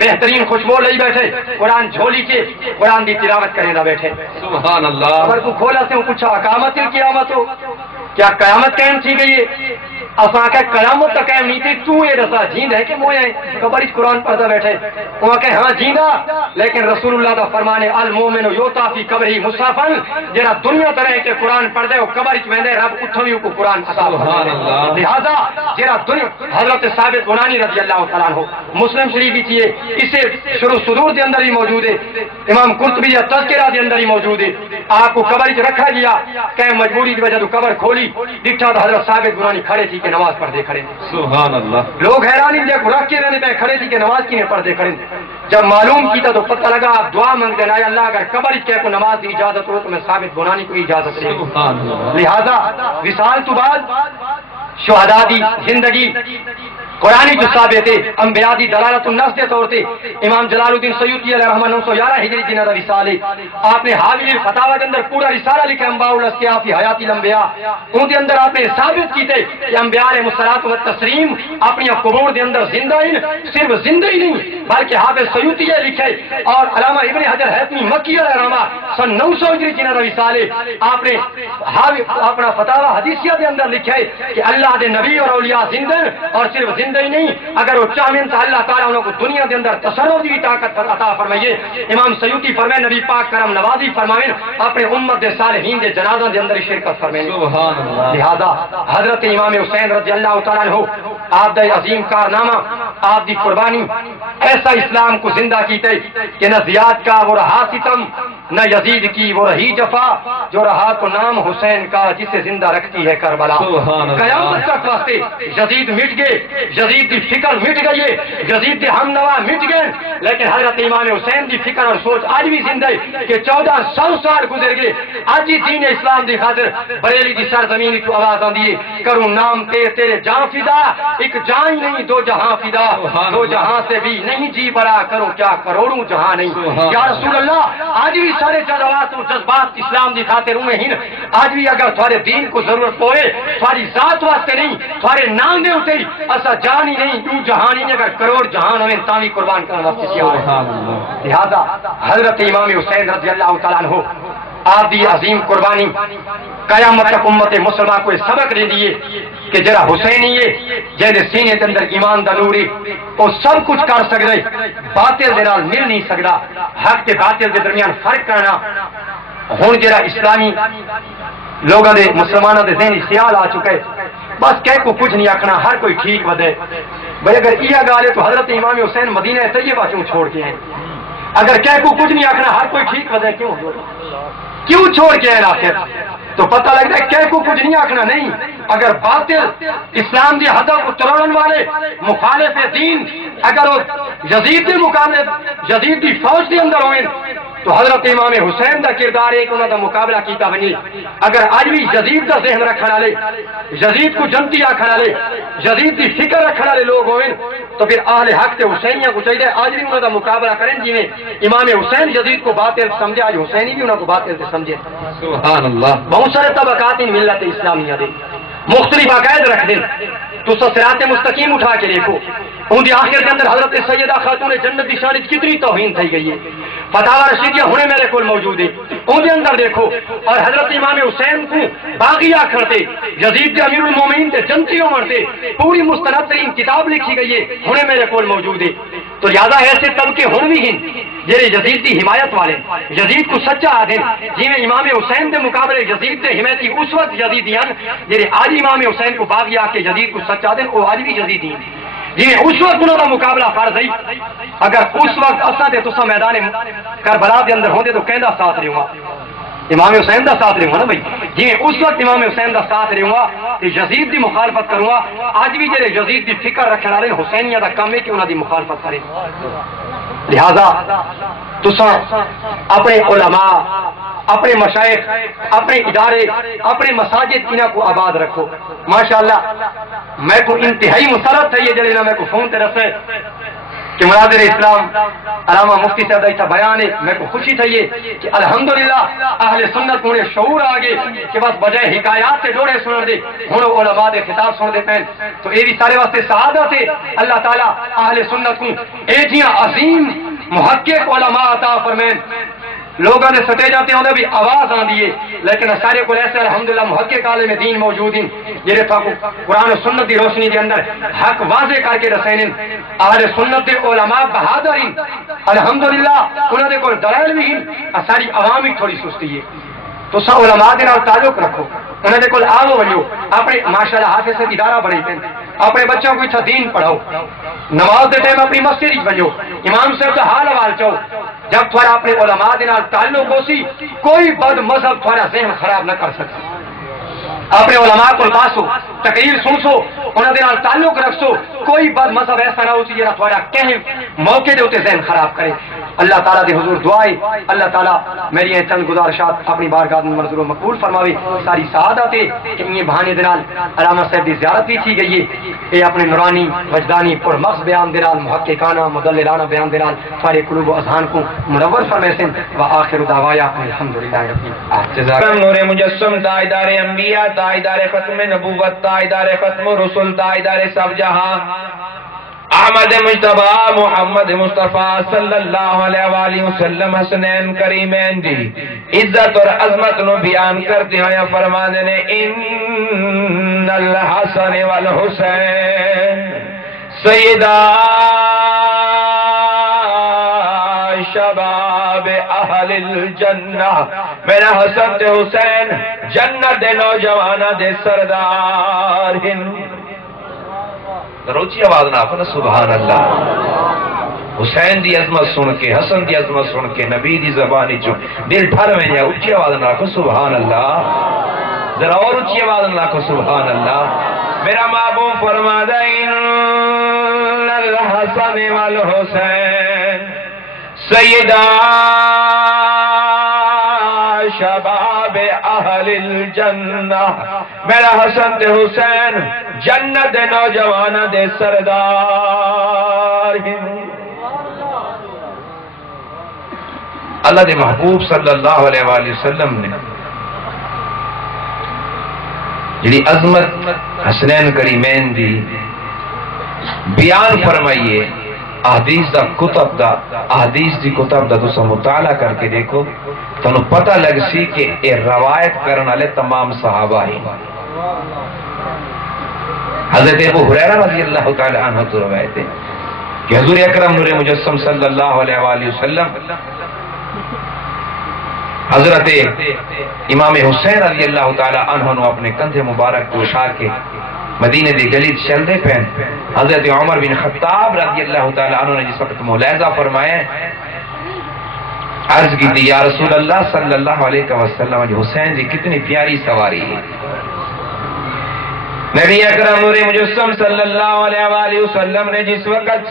بہترین خوشبو لئی بیٹھے قرآن جھولی کے قرآن دی تلاوت کرنے دا بیٹھے. سبحان اللہ. قبر کو کھولا سے پوچھا اقامت القیامت ہو کیا قیامت قائم تھی گئی ہے؟ اساں کہ قیامت تک قائم نہیں تھی تو یہ رسا جیند ہے کہ موئے ہیں قبر اس قرآن پڑھتا بیٹھے وہ کہ ہاں جیندہ لیکن رسول اللہ دا فرمانے المومن یوتا فی قبری مصحفن جرا دنیا طرح کے قرآن پڑھ دے وہ قبر اس ویندے رب اٹھویوں کو قرآن عطا فرمانے. لہذا جرا دنیا حضرت ثابت بنانی رضی اللہ تعالیٰ عنہ مسلم شریف بھی چیئے اسے شروع صدور دے اندر ہی موجود ہے. امام قرطبی تذکرہ دے اندر ہی موجود ہے. آپ کو قبر رکھا گیا کہ مجبوری کی وجہ تو قبر کھولی دکھا تو حضرت ثابت بنانی کھڑے تھی کہ نماز پڑھتے کھڑے. سبحان اللہ. لوگ حیران ہی دیکھ رکھ کے رہنے پہ کھڑے تھی کہ نماز کی نہیں پڑھتے کھڑے. جب معلوم کیتا تو پتہ لگا آپ دعا مانگتے ہیں اللہ اگر قبر کے کو نماز کی اجازت ہو تو میں ثابت بنانی کو اجازت دے. لہذا وصال تو بعد شہداء دی زندگی قرآنی جو ثابت ہے انبیاء دی دلالت النفس دے طور تے امام جلال الدین سیوطی علیہ رحمہ 911 ہجری جنہ دا رسال ہے. آپ نے حاوی الفتاوی کے اندر پورا رسالہ لکھا انباء الاصفیاء فی حیات الانبیاء. ان کے اندر آپ نے ثابت کیتے کہ انبیاء علیہ الصلوۃ والتسلیم اپنی قبور دے اندر زندہ ہیں. صرف زندہ ہی نہیں بلکہ حافظ سیوطی نے لکھے اور علامہ ابن حجر حیثمی مکی علیہ رحمہ سن 900 ہجری جنہ دا رسال ہے. آپ نے اپنا فتاوی حدیثیہ دے اندر لکھا ہے کہ اللہ دے نبی اور اولیاء زندہ اور صرف زندہ ہی نہیں اگر وہ چاہیں تو اللہ تعالیٰ انہوں کو دنیا کے اندر تصرف کی طاقت عطا فرمائیے. امام سیوطی فرمائے نبی پاک کرم نوازی فرمائیں اپنے امت دے صالحین دے جنازہ دے اندر شرکت فرمائیں. لہذا حضرت امام حسین رضی اللہ تعالیٰ عنہ آپ دا عظیم کارنامہ آپ دی قربانی ایسا اسلام کو زندہ کیتے کہ نہ زیاد کا وہ رہا ستم نہ یزید کی وہ رہی جفا جو رہا تو نام حسین کا جسے زندہ رکھتی ہے کربلا. قیامت تک واسطے یزید مٹ گئے یزید دی فکر مٹ گئی ہے یزید دی ہم نوا مٹ گئے لیکن حضرت امام حسین دی فکر اور سوچ آج بھی زندہ ہے کہ 1400 سال گزر گئے آج ہی دین اسلام دی خاطر بریلی دی سرزمین تو آواز آندی ہے کروں نام تیرے جان فدا ایک جان ہی نہیں دو جہاں فدا دو جہاں سے بھی نہیں جی بڑا کرو کیا کروڑوں جہاں نہیں. یا رسول اللہ آج بھی سارے جذبات و جذبات اسلام دی خاطر ہوئے ہیں. آج بھی اگر تھوڑے دین کو ضرورت پوئے تھوڑی ذات واسطے نہیں تھوڑے نام دے اٹھے ایسا جان ہی نہیں تو جہان ہی نہیں اگر کروڑ جہان ہوئے تاوی قربان کرنا واسطے کیا. لہذا حضرت امام حسین رضی اللہ تعالیٰ عنہ آپ دی عظیم قربانی قیامت تک امت مسلمہ کو سبق دے دیے کہ جرا حسین ہی جہدے سینے کے اندر ایمان دا نور وہ سب کچھ کر سکتا ہے، باطل دے نال مل نہیں سکتا، حق تے باطل کے درمیان فرق کرنا ہن جرا اسلامی لوگوں دے مسلمانوں دے ذہنی خیال آ چکا ہے بس کہہ کو کچھ نہیں آکھنا، ہر کوئی ٹھیک ودے بھائی اگر یہ گال ہے تو حضرت امام حسین مدینہ طیبہ کیوں چھوڑ کے ہیں؟ اگر کہہ کو کچھ نہیں آکھنا ہر کوئی ٹھیک ودے کیوں چھوڑ کے ہیں آخر؟ تو پتہ لگتا ہے کہہ کو کچھ نہیں آکھنا نہیں، اگر باطل اسلام دی ہدف اتران والے مخالف دین اگر وہ یزید کے مقابلے یزید دی فوج کے اندر ہوئے تو حضرت امام حسین دا کردار ایک انہوں دا مقابلہ کیتا بنی، اگر آج بھی یزید دا ذہن رکھنے والے یزید کو جنتی آکھنے والے یزید دی فکر رکھنے والے لوگ ہوئے تو پھر اہل حق تے حسینیہ کو چاہیے آج بھی انہوں دا مقابلہ کریں جی میں امام حسین یزید کو باطل سمجھے، آج حسینی بھی انہوں کو باطل سے سمجھے۔ سبحان اللہ۔ بہت سارے طبقات ان ملت اسلامیہ دے مختلف عقائد رکھ دیں تو صراط مستقیم اٹھا کے دیکھو ان دی آخر کے اندر حضرت سیدہ خاتون جنت کی شان کتنی توہین تھی گئی ہے، فتاوی رشیدیہ ہونے میرے کول موجود ہے ان کے اندر دیکھو، اور حضرت امام حسین کو باغی آخرتے یزید کے امیر المومنین تے جنتیوں مرتے پوری مستند ترین کتاب لکھی گئی ہے ہونے میرے کول موجود ہے۔ تو لہذا ایسے طبقے ہن بھی ہیں جہے یزید کی حمایت والے یزید کو سچا آدھن جی میں امام حسین کے مقابلے یزید کے حمایتی اس وقت یزیدی ہیں جہے آج امام حسین کو باغی آ کے یزید کو سچا دیں وہ آج بھی یزیدی ہیں جی میں اس وقت انہوں کا مقابلہ فرض ہے، اگر اس وقت اصا دے تو میدان کربلا کے اندر ہوتے تو کہندا ساتھ رہوں گا امام حسین دا ساتھ رہوں گا نا بھائی جی میں اس وقت امام حسین دا ساتھ رہوں گا کہ یزید دی مخالفت کروں گا، آج بھی جڑے یزید دی فکر رکھنے والے حسینیہ دا کام ہے کہ انہوں دی مخالفت کریں۔ لہذا تساں اپنے علماء اپنے مشائخ اپنے ادارے اپنے مساجد انہاں کو آباد رکھو۔ ماشاءاللہ میں کو انتہائی مسرت ہے یہ جڑے نا میں کو فون تے رسے کہ مناظر اسلام علامہ مفتی صاحب کا بیان ہے، میں کو خوشی تھی کہ الحمدللہ اہل سنت کو شعور آگے کہ بس بجائے حکایات سے ڈوڑے سن دے ہوں علماء دے خطاب سن دے پین تو یہ بھی سارے واسطے سعادت ہے۔ اللہ تعالیٰ اہل سنت کو ایجیاں عظیم محقق علماء عطا فرمائیں، لوگوں نے سٹے جاتے ہیں بھی آواز آ دیے لیکن سارے کو ایسے الحمدللہ محقق عالم دین موجود ہیں جہے قرآن و سنت کی روشنی کے اندر حق واضح کر کے رسین اہل سنت کے علماء بہادر ہیں الحمدللہ انہوں نے کوئی دلائل بھی ہیں، ساری عوام ہی تھوڑی سستی ہے تو سب علماء کے نال تعلق رکھو، انہوں نے کوئی آو بنو اپنے ماشاءاللہ حافظ سے ادارہ بنے پہ اپنے بچوں کو اچھا دین پڑھاؤ، نماز دے ٹائم اپنی مسجد بنو، امام صاحب کا حال حوال چاہو، جب تھوڑا اپنے علماء دے نال تعلق ہو سی کوئی بد مذہب تھوڑا ذہن خراب نہ کر سکتا، اپنے علماء کو پاسو تقریر سن سو انہوں نے تعلق رکھ سو، کوئی بد مذہب ایسا نہ ہو سی جہاں تھوڑا کہیں موقع دے ہوتے ذہن خراب کرے۔ اللہ تعالیٰ دے حضور دعائے اللہ تعالیٰ میری چند گزارشات اپنی بارگاہ میں منظور و مقبول فرماوے، ساری سعادت ہے کہ یہ بہانے دے نال علامہ صاحب کی زیارت بھی کی گئی ہے، یہ اپنے نورانی وجدانی پر مغز بیان دے نال محققانہ مدللانہ بیان دے نال سارے قلوب و اذہان کو منور فرمائے سن وآخر دعوایا الحمدللہ رب العالمین۔ نور مجسم تاجدار انبیاء تاجدار ختم نبوت تاجدار ختم رسل تاجدار سب جہاں احمد مجتبی محمد مصطفیٰ صلی اللہ علیہ وآلہ وسلم حسنین کریمین دی عزت اور عظمت نو بیان کرتے ہیں فرمانے نے ان الحسن والحسین سیدہ شباب اہل الجنہ، میرا حسن تے حسین جنت دے نوجوانہ دے سردار ہن۔ روچی آواز نہ آفنا سبحان اللہ۔ حسین دی عظمت سن کے حسن دی عظمت سن کے نبی دی زبانی جو دل ٹھر میں جائے اچھی آواز نہ آفنا سبحان اللہ، ذرا اور اچھی آواز نہ آفنا سبحان اللہ۔ میرا محبوب فرما دے ان الحسن والحسین سیدہ شباب اہل الجنہ، میرا حسن تے حسین جنت نوجوانہ دے سردار ہیں۔ اللہ دے محبوب صلی اللہ علیہ وآلہ وسلم نے جی عظمت حسنین کریمین دی بیان فرمائیے احادیث دا کتب دا احادیث دی کتب دا تسا مطالعہ کر کے دیکھو تنو پتہ لگ سی کہ اے روایت کرن والے تمام صحابہ ہی حضرت ابو ہریرہ رضی اللہ تعالی عنہ تو روایت ہے کہ حضور اکرم نور مجسم صلی اللہ علیہ وآلہ وسلم حضرت امام حسین رضی اللہ تعالی عنہ نے اپنے کندھے مبارک کو اٹھا کے مدینے دی گلی چل دے پہن حضرت عمر بن خطاب رضی اللہ تعالی عنہ نے جس وقت ملاحظہ فرمایا عرض کی تھی یا رسول اللہ صلی اللہ علیہ وسلم حسین جی کتنی پیاری سواری ہے نبی اکرم نور مجسم صلی اللہ علیہ وآلہ وسلم نے جس وقت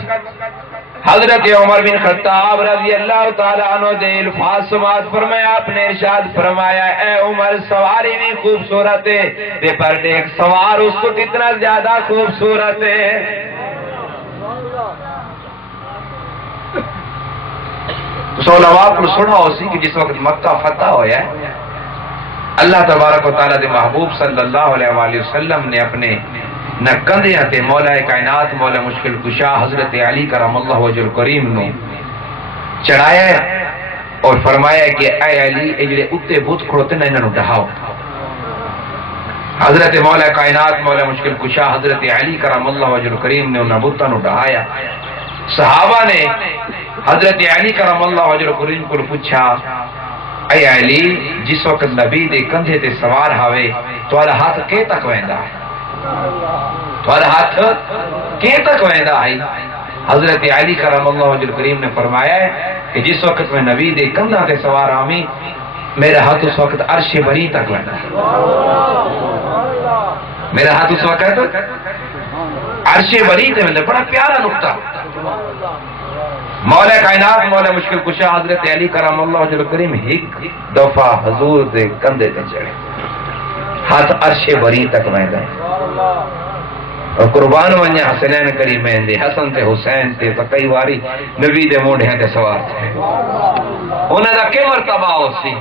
حضرت عمر بن خطاب رضی اللہ تعالیٰ عنہ دے الفاظ سماعت فرمایا آپ نے ارشاد فرمایا اے عمر سواری بھی خوبصورت ہے دے پر دیکھ سوار اس کو کتنا زیادہ خوبصورت ہے تو علماء کو سنا اسی کہ جس وقت مکہ فتح ہویا ہے اللہ تبارک و تعالیٰ دے محبوب صلی اللہ علیہ وآلہ وسلم نے اپنے نہ کندھیاں تے مولا کائنات مولا مشکل کشا حضرت علی کرم اللہ وجہ الکریم نو چڑھایا اور فرمایا کہ اے علی اجلے اتے بت کھڑوتے نہ انہوں ڈہاؤ حضرت مولا کائنات مولا مشکل کشا حضرت علی کرم اللہ وجہ الکریم نے انہوں بتاں نو ڈہایا صحابہ نے حضرت علی کرم اللہ وجہ الکریم کو پوچھا اے علی جس وقت نبی دے کندھے تے سوار ہوئے تمہارا ہاتھ کے تک ویندا ہے تمہارا ہاتھ کے تک ویندا ہے حضرت علی کرم اللہ وجہ الکریم نے فرمایا ہے کہ جس وقت میں نبی دے کندھا تے سوار آمی میرا ہاتھ اس وقت عرش بری تک ویندا ہے میرا ہاتھ اس وقت عرش بری تک ویندا بڑا پیارا نقطہ مولا کائنات مولا مشکل کشا حضرت علی کرم اللہ وجہ الکریم ایک دفعہ حضور دے کندھے تے چڑھے ہاتھ عرش بری تک ویندا ہے اور قربان ونجا حسنین کریمین دے حسن تے حسین تے کئی واری نبی دے موڈھے تے سوار تھے انہاں دا کی مرتبہ ہو سی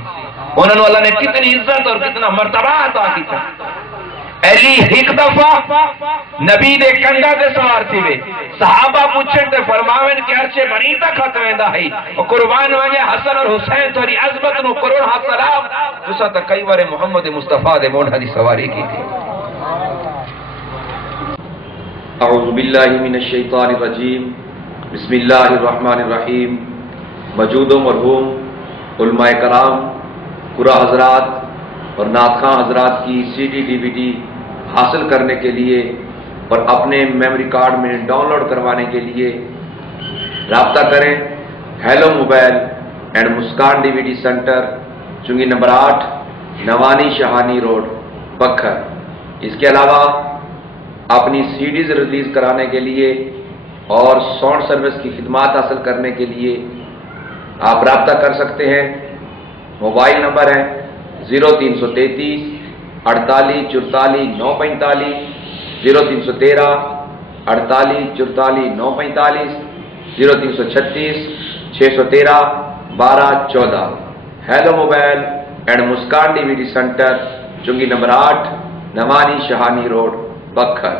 انہاں نو اللہ نے کتنی عزت اور کتنا مرتبہ عطا کیتا علی ایک دفعہ نبی دے کنڈا تے سوار تھی وے صحابہ پوچھن تے فرماون کہ عرش بری تک خط ویندا ہے اور قربان ونجا حسن اور حسین تھوڑی عظمت نو کروڑ ہاتھ سلام تسا تے کئی بار محمد مصطفیٰ دے موڈھا دی سواری کی تھی اعوذ باللہ من الشیطان الرجیم بسم اللہ الرحمن الرحیم موجود و مرحوم علماء کرام قرآ حضرات اور نعت خواں حضرات کی C D D V D حاصل کرنے کے لیے اور اپنے میموری کارڈ میں ڈاؤن لوڈ کروانے کے لیے رابطہ کریں hello mobile and Muskan D V D centre Chungi number 8 Nawani Shahani road Sukkur اس کے علاوہ اپنی سی ڈیز ریلیز کرانے کے لیے اور ساؤنڈ سروس کی خدمات حاصل کرنے کے لیے آپ رابطہ کر سکتے ہیں موبائل نمبر ہے 0333 48 44 945 0313 48 44 945 0336 613 12 14 hello mobile and Muskan D V D centre Chungi number 8 Nawani Shahani road بکھر